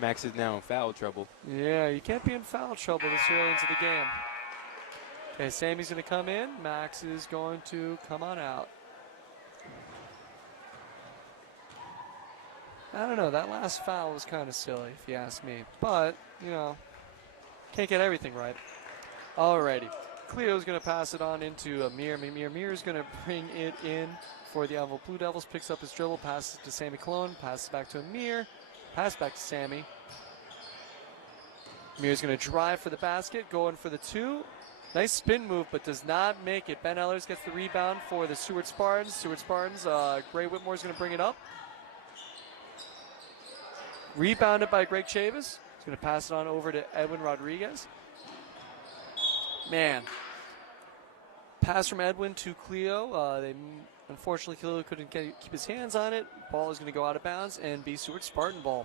Max is now in foul trouble. Yeah, you can't be in foul trouble this early into the game. Okay, Sammy's going to come in. Max is going to come on out. I don't know. That last foul was kind of silly, if you ask me. But, can't get everything right. Alrighty. Cleo's going to pass it on into Amir. Amir is going to bring it in for the Ellenville Blue Devils. Picks up his dribble, passes to Sammy Cologne, passes back to Amir, pass back to Sammy. Amir's going to drive for the basket, going for the 2. Nice spin move, but does not make it. Ben Ellers gets the rebound for the Seward Spartans. Gray Whitmore's going to bring it up. Rebounded by Greg Chavis. He's going to pass it on over to Edwin Rodriguez. Man. Pass from Edwin to Cleo. Unfortunately, Cleo couldn't keep his hands on it. Ball is going to go out of bounds and be Seward Spartan ball.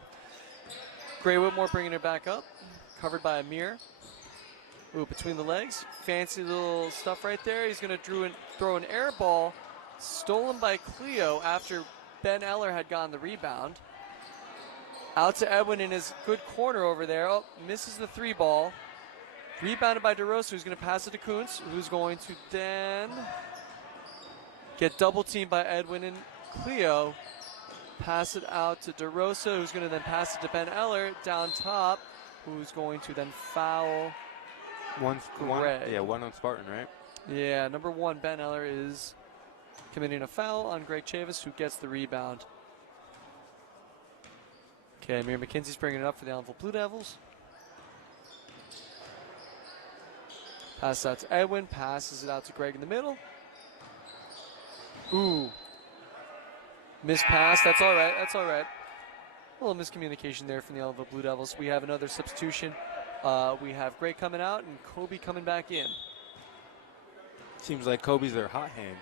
Gray Whitmore bringing it back up. Covered by Amir. Ooh, between the legs. Fancy little stuff right there. He's going to throw an air ball stolen by Cleo after Ben Eller had gotten the rebound. Out to Edwin in his good corner over there. Oh, misses the 3 ball. Rebounded by DeRosa, who's going to pass it to Kuntz, who's going to then get double teamed by Edwin and Cleo. Pass it out to DeRosa, who's going to then pass it to Ben Eller down top, who's going to then foul One Greg. one on Spartan, right? Yeah, number 1, Ben Eller is committing a foul on Greg Chavis, who gets the rebound. Okay, Amir McKenzie's bringing it up for the Allenville Blue Devils. Pass out to Edwin, passes it out to Greg in the middle. Ooh. Missed pass, that's all right, that's all right. A little miscommunication there from the Allenville Blue Devils. We have another substitution. We have Greg coming out and Kobe coming back in. Seems like Kobe's their hot hand.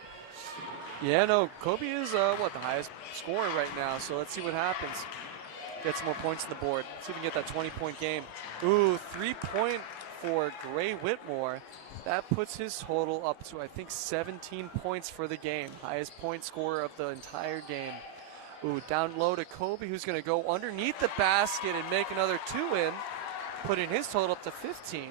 Yeah, no, Kobe is, the highest scorer right now, so let's see what happens. Get some more points on the board. See if we can get that 20-point game. Ooh, 3-point for Gray Whitmore. That puts his total up to, I think, 17 points for the game. Highest point scorer of the entire game. Ooh, down low to Kobe, who's going to go underneath the basket and make another 2 in, putting his total up to 15.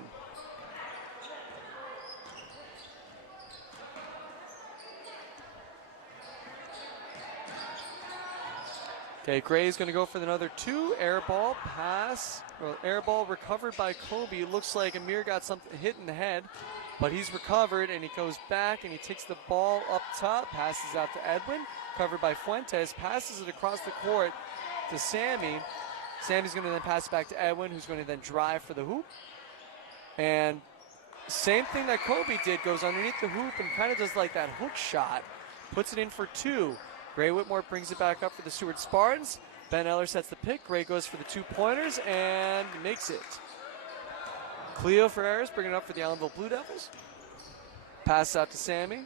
Okay, Gray's going to go for another 2. Air ball pass. Well, air ball recovered by Kobe. Looks like Amir got something hit in the head, but he's recovered and he goes back and he takes the ball up top, passes out to Edwin, covered by Fuentes, passes it across the court to Sammy. Sammy's going to then pass it back to Edwin, who's going to then drive for the hoop. And same thing that Kobe did, goes underneath the hoop and kind of does like that hook shot, puts it in for 2. Gray Whitmore brings it back up for the Seward Spartans. Ben Eller sets the pick. Gray goes for the 2-pointers and makes it. Cleo Ferreras bringing it up for the Allenville Blue Devils. Pass out to Sammy.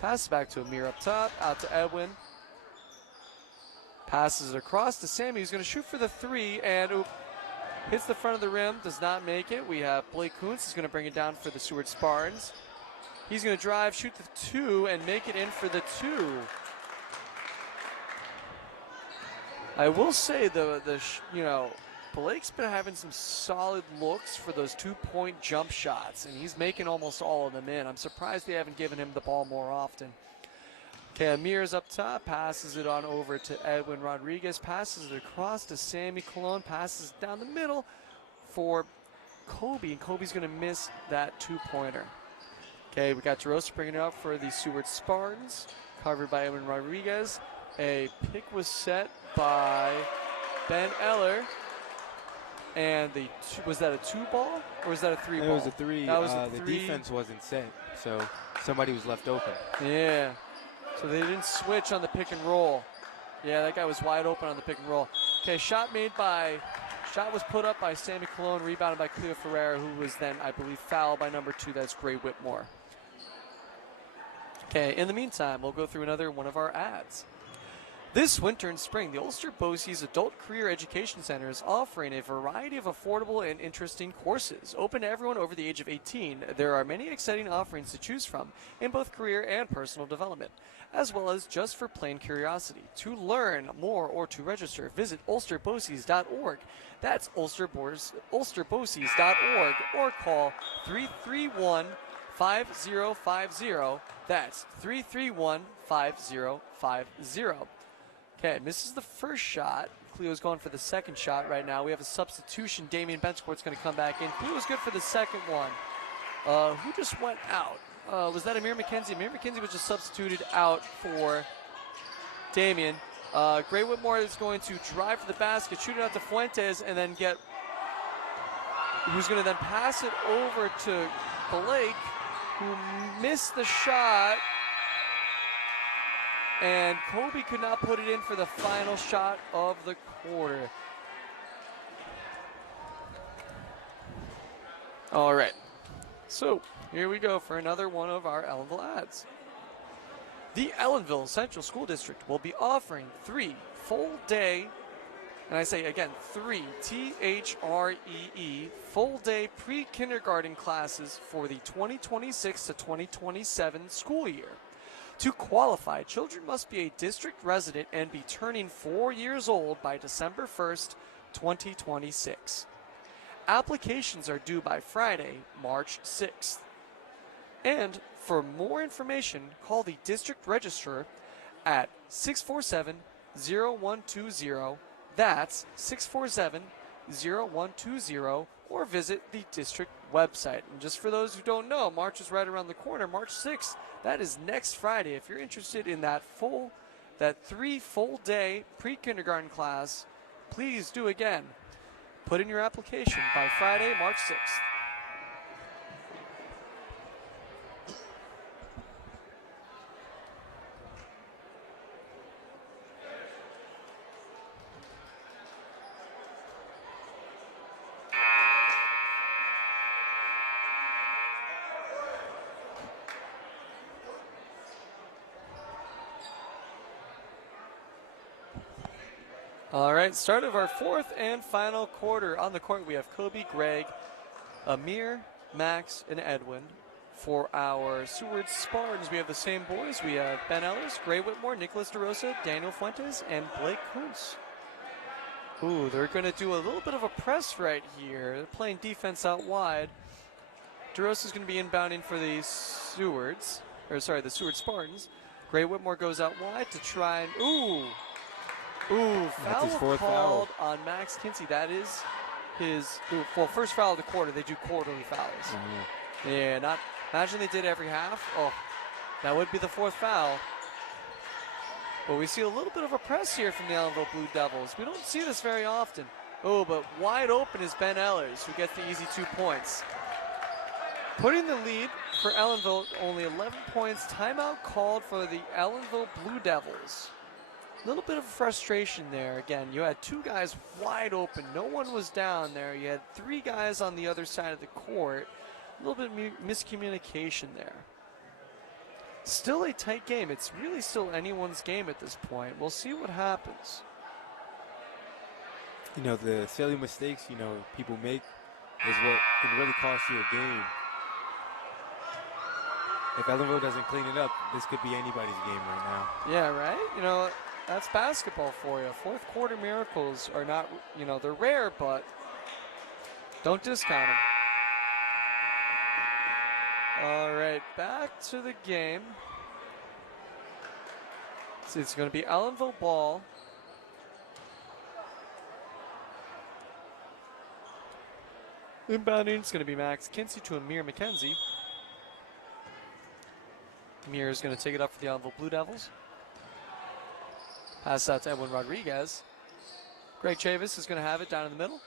Pass back to Amir up top. Out to Edwin. Passes it across to Sammy, who's going to shoot for the 3 and hits the front of the rim. Does not make it. We have Blake Kuntz who's going to bring it down for the Seward Spartans. He's going to drive, shoot the 2, and make it in for the 2. I will say Blake's been having some solid looks for those 2-point jump shots, and he's making almost all of them in. I'm surprised they haven't given him the ball more often. Okay, Amir's up top, passes it on over to Edwin Rodriguez, passes it across to Sammy Colon, passes it down the middle for Kobe, and Kobe's going to miss that 2-pointer. Okay, we got DeRosa bringing it up for the Seward Spartans, covered by Edwin Rodriguez. A pick was set by Ben Eller, and was that a 2-ball or was that a 3-ball? It was a 3. That was a the 3. defense wasn't set, so somebody was left open. Yeah, so they didn't switch on the pick and roll. Yeah, that guy was wide open on the pick and roll. Okay, shot was put up by Sammy Colon, rebounded by Cleo Ferreira, who was then, I believe, fouled by number 2. That's Gray Whitmore. Okay, in the meantime, we'll go through another one of our ads. This winter and spring, the Ulster BOCES Adult Career Education Center is offering a variety of affordable and interesting courses. Open to everyone over the age of 18, there are many exciting offerings to choose from in both career and personal development, as well as just for plain curiosity. To learn more or to register, visit ulsterboces.org. That's ulsterboces.org or call 331-5050. That's 331-5050. Okay, misses the first shot. Cleo's going for the second shot right now. We have a substitution. Damian Benchcourt's going to come back in. Cleo's good for the second one. Who just went out? Was that Amir McKenzie? Amir McKenzie was just substituted out for Damian. Gray Whitmore is going to drive for the basket, shoot it out to Fuentes, and then who's going to then pass it over to Blake, who missed the shot. And Kobe could not put it in for the final shot of the quarter. All right. So here we go for another one of our Ellenville ads. The Ellenville Central School District will be offering 3 full-day and I say again, 3, THREE, full-day pre-kindergarten classes for the 2026 to 2027 school year. To qualify, children must be a district resident and be turning 4 years old by December 1st, 2026. Applications are due by Friday, March 6th. And for more information, call the district registrar at 647-0120. That's 647-0120, or visit the district website. And just for those who don't know, March is right around the corner. March 6th, that is next Friday. If you're interested in that 3 full day pre-kindergarten class, please do again. Put in your application by Friday, March 6th. All right, start of our fourth and final quarter. On the court, we have Kobe, Greg, Amir, Max, and Edwin. For our Seward Spartans, we have the same boys. We have Ben Ellers, Gray Whitmore, Nicholas DeRosa, Daniel Fuentes, and Blake Kuntz. Ooh, they're going to do a little bit of a press right here. They're playing defense out wide. DeRosa's going to be inbounding for the Seward Spartans. Gray Whitmore goes out wide to try and, That's his fourth called foul. on Max Kinsey. That is his, first foul of the quarter. They do quarterly fouls. Mm-hmm. Yeah, imagine they did every half. Oh, that would be the fourth foul. But we see a little bit of a press here from the Allenville Blue Devils. We don't see this very often. Oh, but wide open is Ben Ellers, who gets the easy 2 points. Putting the lead for Allenville, only 11 points. Timeout called for the Allenville Blue Devils. A little bit of frustration there. Again, you had 2 guys wide open. No one was down there. You had 3 guys on the other side of the court. A little bit of miscommunication there. Still a tight game. It's really still anyone's game at this point. We'll see what happens. You know, the silly mistakes, people make is what can really cost you a game. If Ellenville doesn't clean it up, this could be anybody's game right now. Yeah, right? That's basketball for you. Fourth quarter miracles are not, they're rare, but don't discount them. All right, back to the game. So it's going to be Allenville ball. Inbounding is going to be Max Kinsey to Amir McKenzie. Amir is going to take it up for the Allenville Blue Devils. Pass out to Edwin Rodriguez. Greg Chavis is going to have it down in the middle.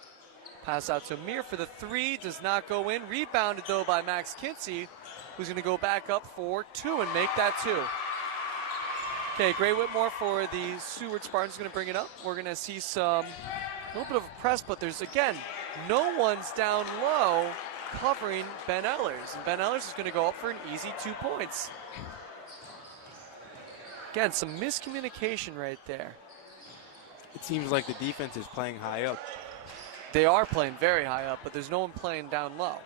Pass out to Amir for the 3. Does not go in. Rebounded, though, by Max Kinsey, who's going to go back up for 2 and make that 2. Okay, Gray Whitmore for the Seward Spartans is going to bring it up. We're going to see a little bit of a press, but there's, again, no one's down low covering Ben Ellers. And Ben Ellers is going to go up for an easy 2 points. Again, some miscommunication right there. It seems like the defense is playing high up. They are playing very high up, but there's no one playing down low.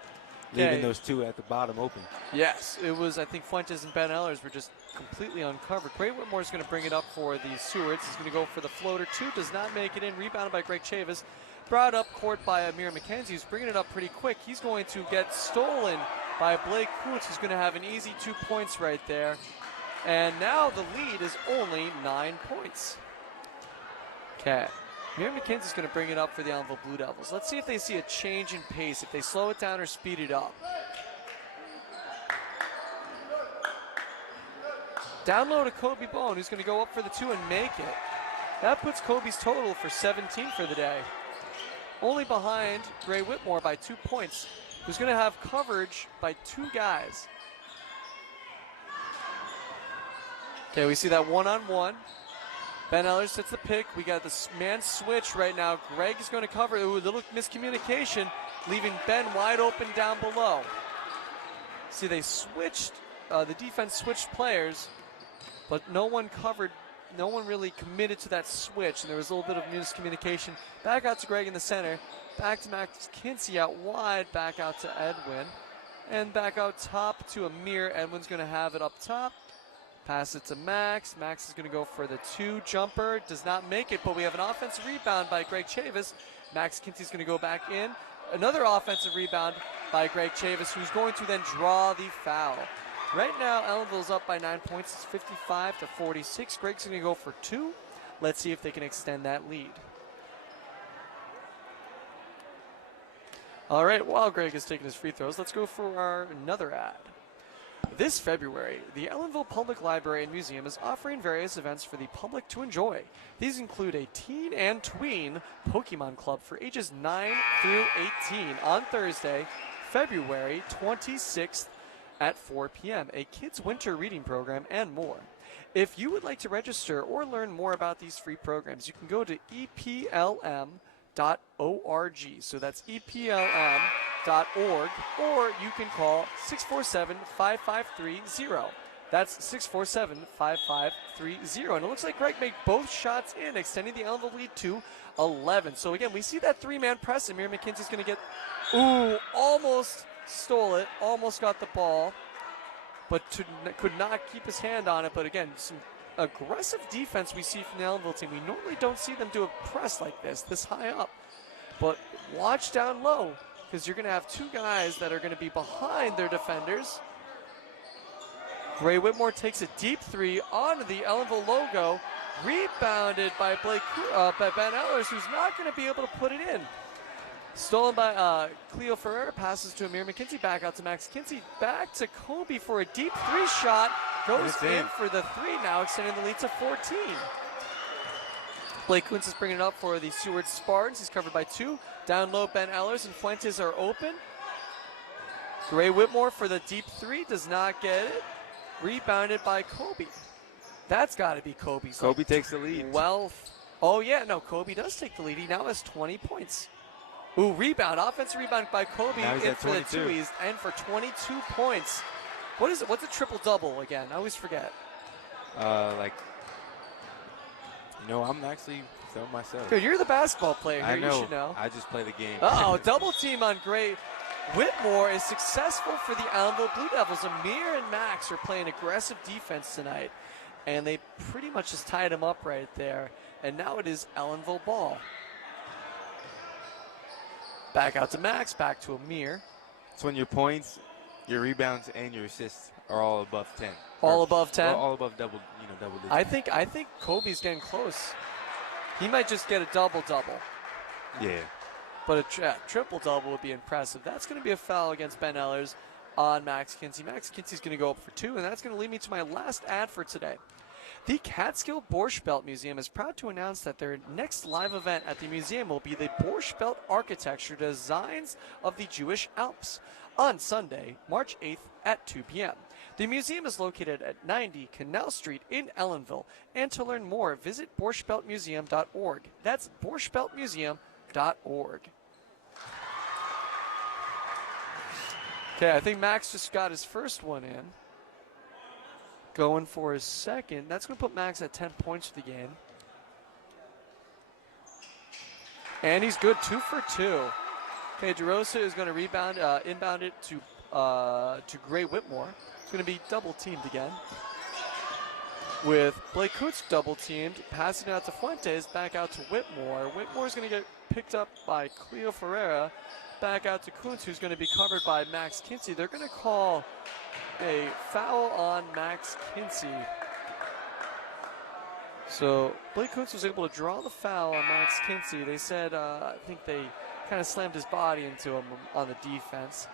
Leaving those 2 at the bottom open. Yes, it was, I think Fuentes and Ben Ellers were just completely uncovered. Gray Whitmore is going to bring it up for the Sewards. He's going to go for the floater. 2 does not make it in. Rebounded by Greg Chavis. Brought up court by Amir McKenzie, who's bringing it up pretty quick. He's going to get stolen by Blake Kuntz, who's going to have an easy 2 points right there. And now the lead is only 9 points. Okay. Amir McKenzie's going to bring it up for the Allenville Blue Devils. Let's see if they see a change in pace, if they slow it down or speed it up. Down low to Kobe Bone, who's going to go up for the 2 and make it. That puts Kobe's total for 17 for the day. Only behind Gray Whitmore by 2 points, who's going to have coverage by 2 guys. Okay, we see that one-on-one. Ben Ellers sets the pick. We got this man switch right now. Greg is going to cover. Ooh, a little miscommunication, leaving Ben wide open down below. See, they switched, the defense switched players, but no one covered no one really committed to that switch, and there was a little bit of miscommunication. Back out to Greg in the center. Back to Max Kinsey out wide. Back out to Edwin. And back out top to Amir. Edwin's going to have it up top. Pass it to Max. Max is going to go for the 2 jumper. Does not make it, but we have an offensive rebound by Greg Chavis. Max Kinsey's going to go back in. Another offensive rebound by Greg Chavis, who's going to then draw the foul. Right now, Ellenville's up by 9 points. It's 55-46. Greg's going to go for 2. Let's see if they can extend that lead. All right, while Greg is taking his free throws, let's go for another ad. This February, the Ellenville Public Library and Museum is offering various events for the public to enjoy. These include a teen and tween Pokemon Club for ages 9 through 18 on Thursday, February 26th at 4 p.m., a kids' winter reading program, and more. If you would like to register or learn more about these free programs, you can go to eplm.org. So that's eplm.org, or you can call 647-5530. That's 647-5530. And it looks like Greg made both shots in, extending the Ellenville lead to 11. So again, we see that 3-man press. Amir McKinsey's going to get, almost stole it, almost got the ball, but could not keep his hand on it. But again, some aggressive defense we see from the Ellenville team. We normally don't see them do a press like this high up. But watch down low, because you're going to have 2 guys that are going to be behind their defenders. Gray Whitmore takes a deep 3 onto the Ellenville logo, rebounded by Ben Ellers, who's not going to be able to put it in. Stolen by Cleo Ferreira, passes to Amir McKinsey, back out to Max Kinsey, back to Kobe for a deep 3 shot, goes in for the 3 now, extending the lead to 14. Blake Kuntz is bringing it up for the Seward Spartans. He's covered by 2. Down low, Ben Ellers and Fuentes are open. Gray Whitmore for the deep 3, does not get it. Rebounded by Kobe. That's got to be Kobe's. Kobe takes the lead. Kobe does take the lead. He now has 20 points. Rebound. Offensive rebound by Kobe in for the 2. He's in for 22 points. What is it? What's a triple-double again? I always forget. I'm actually throwing myself. Dude, you're the basketball player here. I know. You should know. I just play the game. Double team on Gray Whitmore is successful for the Ellenville Blue Devils. Amir and Max are playing aggressive defense tonight, and they pretty much just tied him up right there. And now it is Ellenville ball. Back out to Max, back to Amir. It's when your points, your rebounds, and your assists are all above 10. All above 10? All above double digits. I think Kobe's getting close. He might just get a double-double. Yeah. But a triple-double would be impressive. That's going to be a foul against Ben Ellers on Max Kinsey. Max Kinsey's going to go up for 2, and that's going to lead me to my last ad for today. The Catskill Borscht Belt Museum is proud to announce that their next live event at the museum will be the Borscht Belt Architecture Designs of the Jewish Alps on Sunday, March 8th at 2 p.m. The museum is located at 90 Canal Street in Ellenville, and to learn more, visit borschtbeltmuseum.org. That's borschtbeltmuseum.org. Okay, I think Max just got his first one in. Going for his second. That's going to put Max at 10 points for the game. And he's good, 2 for 2. Okay, DeRosa is going to rebound, inbound it to Gray Whitmore. It's going to be double teamed again. With Blake Kuntz double teamed, passing it out to Fuentes, back out to Whitmore. Whitmore's going to get picked up by Cleo Ferreira. Back out to Kuntz, who's going to be covered by Max Kinsey. They're going to call a foul on Max Kinsey. So Blake Kuntz was able to draw the foul on Max Kinsey. They said, I think they kind of slammed his body into him on the defense.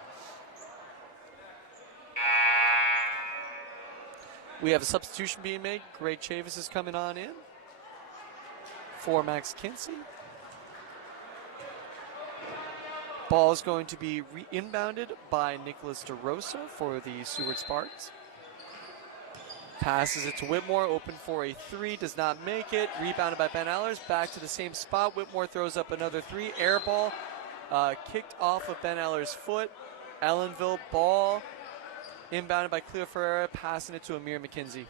We have a substitution being made. Greg Chavis is coming on in for Max Kinsey. Ball is going to be inbounded by Nicholas DeRosa for the Seward Spartans. Passes it to Whitmore, open for a 3, does not make it. Rebounded by Ben Ellers, back to the same spot. Whitmore throws up another 3, air ball, kicked off of Ben Ellers' foot. Ellenville ball, inbounded by Cleo Ferreira, passing it to Amir McKinsey.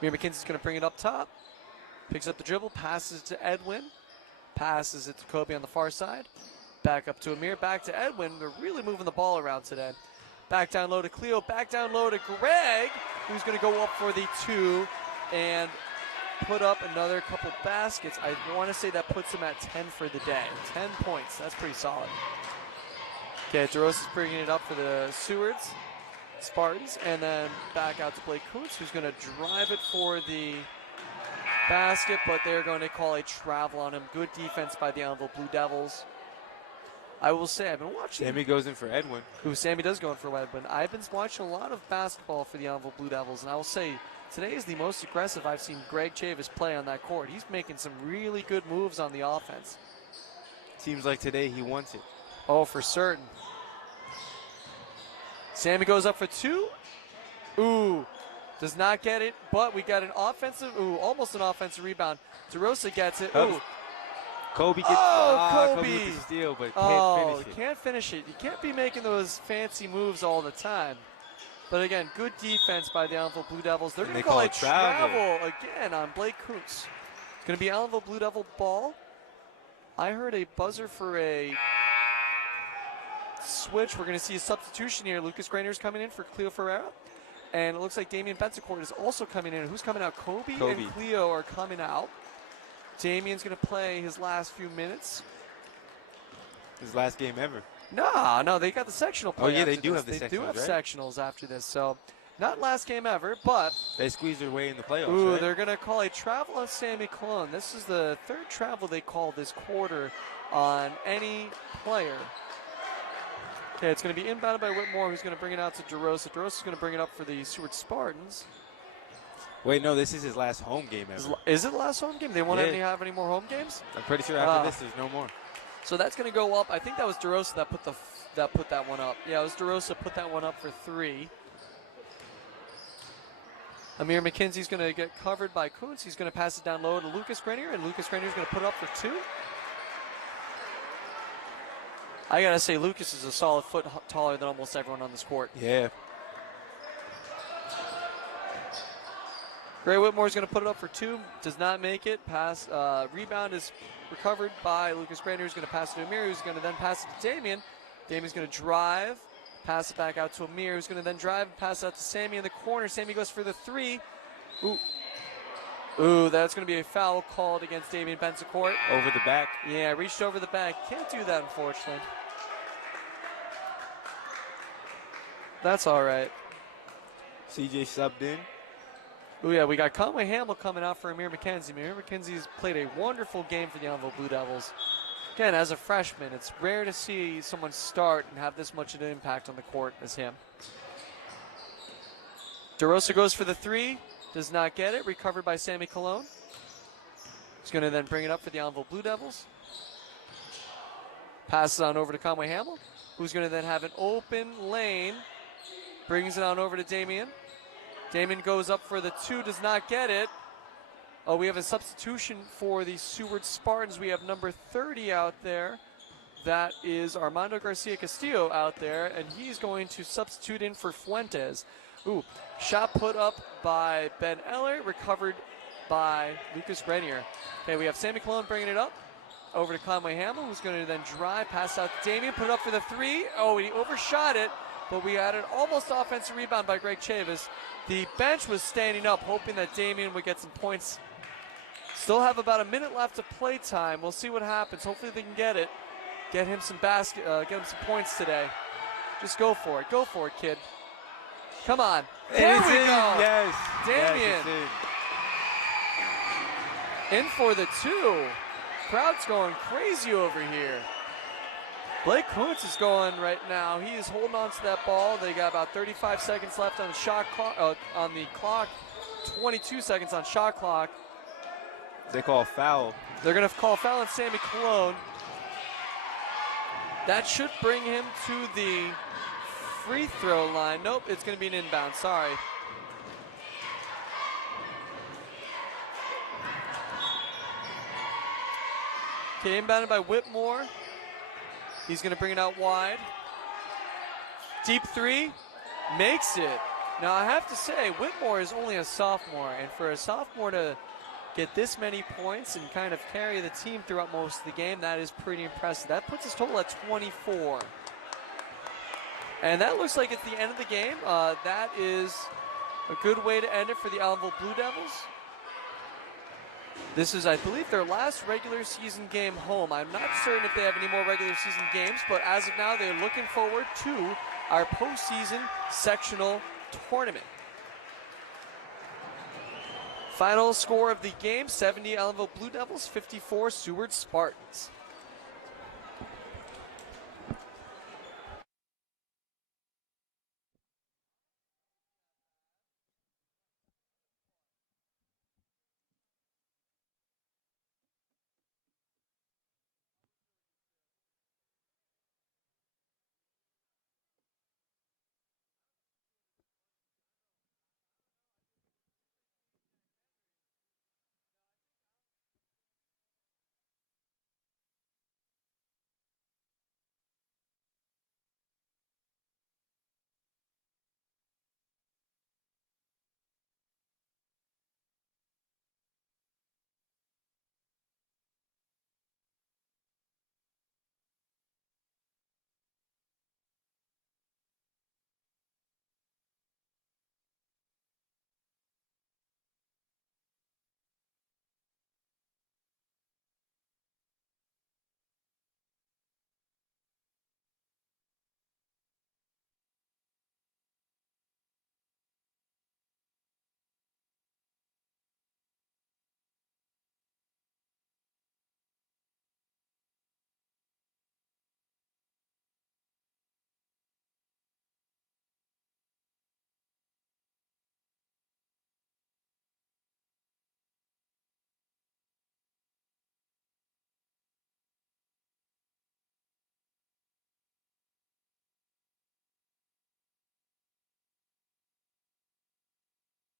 Amir McKenzie's going to bring it up top. Picks up the dribble, passes to Edwin. Passes it to Kobe on the far side. Back up to Amir, back to Edwin. They're really moving the ball around today. Back down low to Cleo, back down low to Greg, who's going to go up for the 2 and put up another couple baskets. I want to say that puts him at 10 for the day. 10 points, that's pretty solid. Okay, DeRosa's bringing it up for the Sewards, Spartans, and then back out to Blake Kuntz, who's going to drive it for the basket, but they're going to call a travel on him. Good defense by the Ellenville Blue Devils. I will say, I've been watching. Sammy goes in for Edwin. Sammy does go in for Edwin. I've been watching a lot of basketball for the Ellenville Blue Devils, and I will say, today is the most aggressive I've seen Greg Chavis play on that court. He's making some really good moves on the offense. Seems like today he wants it. Oh, for certain. Sammy goes up for 2. Ooh, does not get it, but we got an offensive, almost an offensive rebound. DeRosa gets it. Ooh. Kobe gets Kobe with the steal, but can't finish it. You can't be making those fancy moves all the time. But again, good defense by the Ellenville Blue Devils. They're going to call a travel again on Blake Kuntz. It's going to be Ellenville Blue Devil ball. I heard a buzzer for a switch. We're going to see a substitution here. Lucas Grainer's coming in for Cleo Ferreira. And it looks like Damian Bensacourt is also coming in. Who's coming out? Kobe and Cleo are coming out. Damian's going to play his last few minutes. His last game ever. No, they got the sectional play. Oh, yeah, after they do this. have the sectionals, They do have right? sectionals after this. So, not last game ever, but. They squeezed their way in the playoffs, Ooh, right? They're going to call a travel on Sammy Cologne. This is the 3rd travel they called this quarter on any player. Okay, it's going to be inbounded by Whitmore, who's going to bring it out to DeRosa. DeRosa's going to bring it up for the Seward Spartans. Wait, no, this is his last home game ever. Is it the last home game? They won't have any more home games? I'm pretty sure after this, there's no more. So that's going to go up. I think that was DeRosa that put that one up. Yeah, it was DeRosa put that one up for 3. Amir McKenzie's going to get covered by Kuntz. He's going to pass it down low to Lucas Grenier, and Lucas Grenier's going to put it up for 2. I got to say, Lucas is a solid foot taller than almost everyone on this court. Yeah. Gray Whitmore's going to put it up for 2. Does not make it. Rebound is recovered by Lucas Grenier, who's going to pass it to Amir, who's going to then pass it to Damian. Damian's going to drive, pass it back out to Amir, who's going to then drive and pass it out to Sammy in the corner. Sammy goes for the 3. Ooh, that's going to be a foul called against Damian Bensacourt. Over the back. Yeah, reached over the back. Can't do that, unfortunately. That's all right. CJ subbed in. Oh, yeah, we got Conway Hamill coming out for Amir McKenzie. Amir McKenzie's played a wonderful game for the Ellenville Blue Devils. Again, as a freshman, it's rare to see someone start and have this much of an impact on the court as him. DeRosa goes for the 3. Does not get it. Recovered by Sammy Cologne. He's going to then bring it up for the Ellenville Blue Devils. Passes on over to Conway Hamill, who's going to then have an open lane. Brings it on over to Damian. Damian goes up for the 2, does not get it. Oh, we have a substitution for the Seward Spartans. We have number 30 out there. That is Armando Garcia Castillo out there, and he's going to substitute in for Fuentes. Ooh, shot put up by Ben Eller, recovered by Lucas Grenier. Okay, we have Sammy Cologne bringing it up over to Conway Hamill, who's going to then drive, pass out to Damian, put it up for the 3. Oh, he overshot it, but we had an almost offensive rebound by Greg Chavis. The bench was standing up, hoping that Damian would get some points. Still have about a minute left of play time. We'll see what happens. Hopefully they can get it. Get him some get him some points today. Just go for it. Go for it, kid. Come on. There we go. Yes. Damian. Yes, in for the 2. Crowd's going crazy over here. Blake Kuntz is going right now. He is holding on to that ball. They got about 35 seconds left on the shot clock. 22 seconds on shot clock. They call a foul. They're going to call a foul on Sammy Cologne. That should bring him to the free throw line. Nope, it's going to be an inbound. Sorry. Okay, inbounded by Whitmore. He's going to bring it out wide. Deep 3. Makes it. Now, I have to say, Whitmore is only a sophomore, and for a sophomore to get this many points and kind of carry the team throughout most of the game, that is pretty impressive. That puts his total at 24. And that looks like it's the end of the game. That is a good way to end it for the Allenville Blue Devils. This is, I believe, their last regular season game home. I'm not certain if they have any more regular season games, but as of now, they're looking forward to our postseason sectional tournament. Final score of the game, 70 Allenville Blue Devils, 54 Seward Spartans.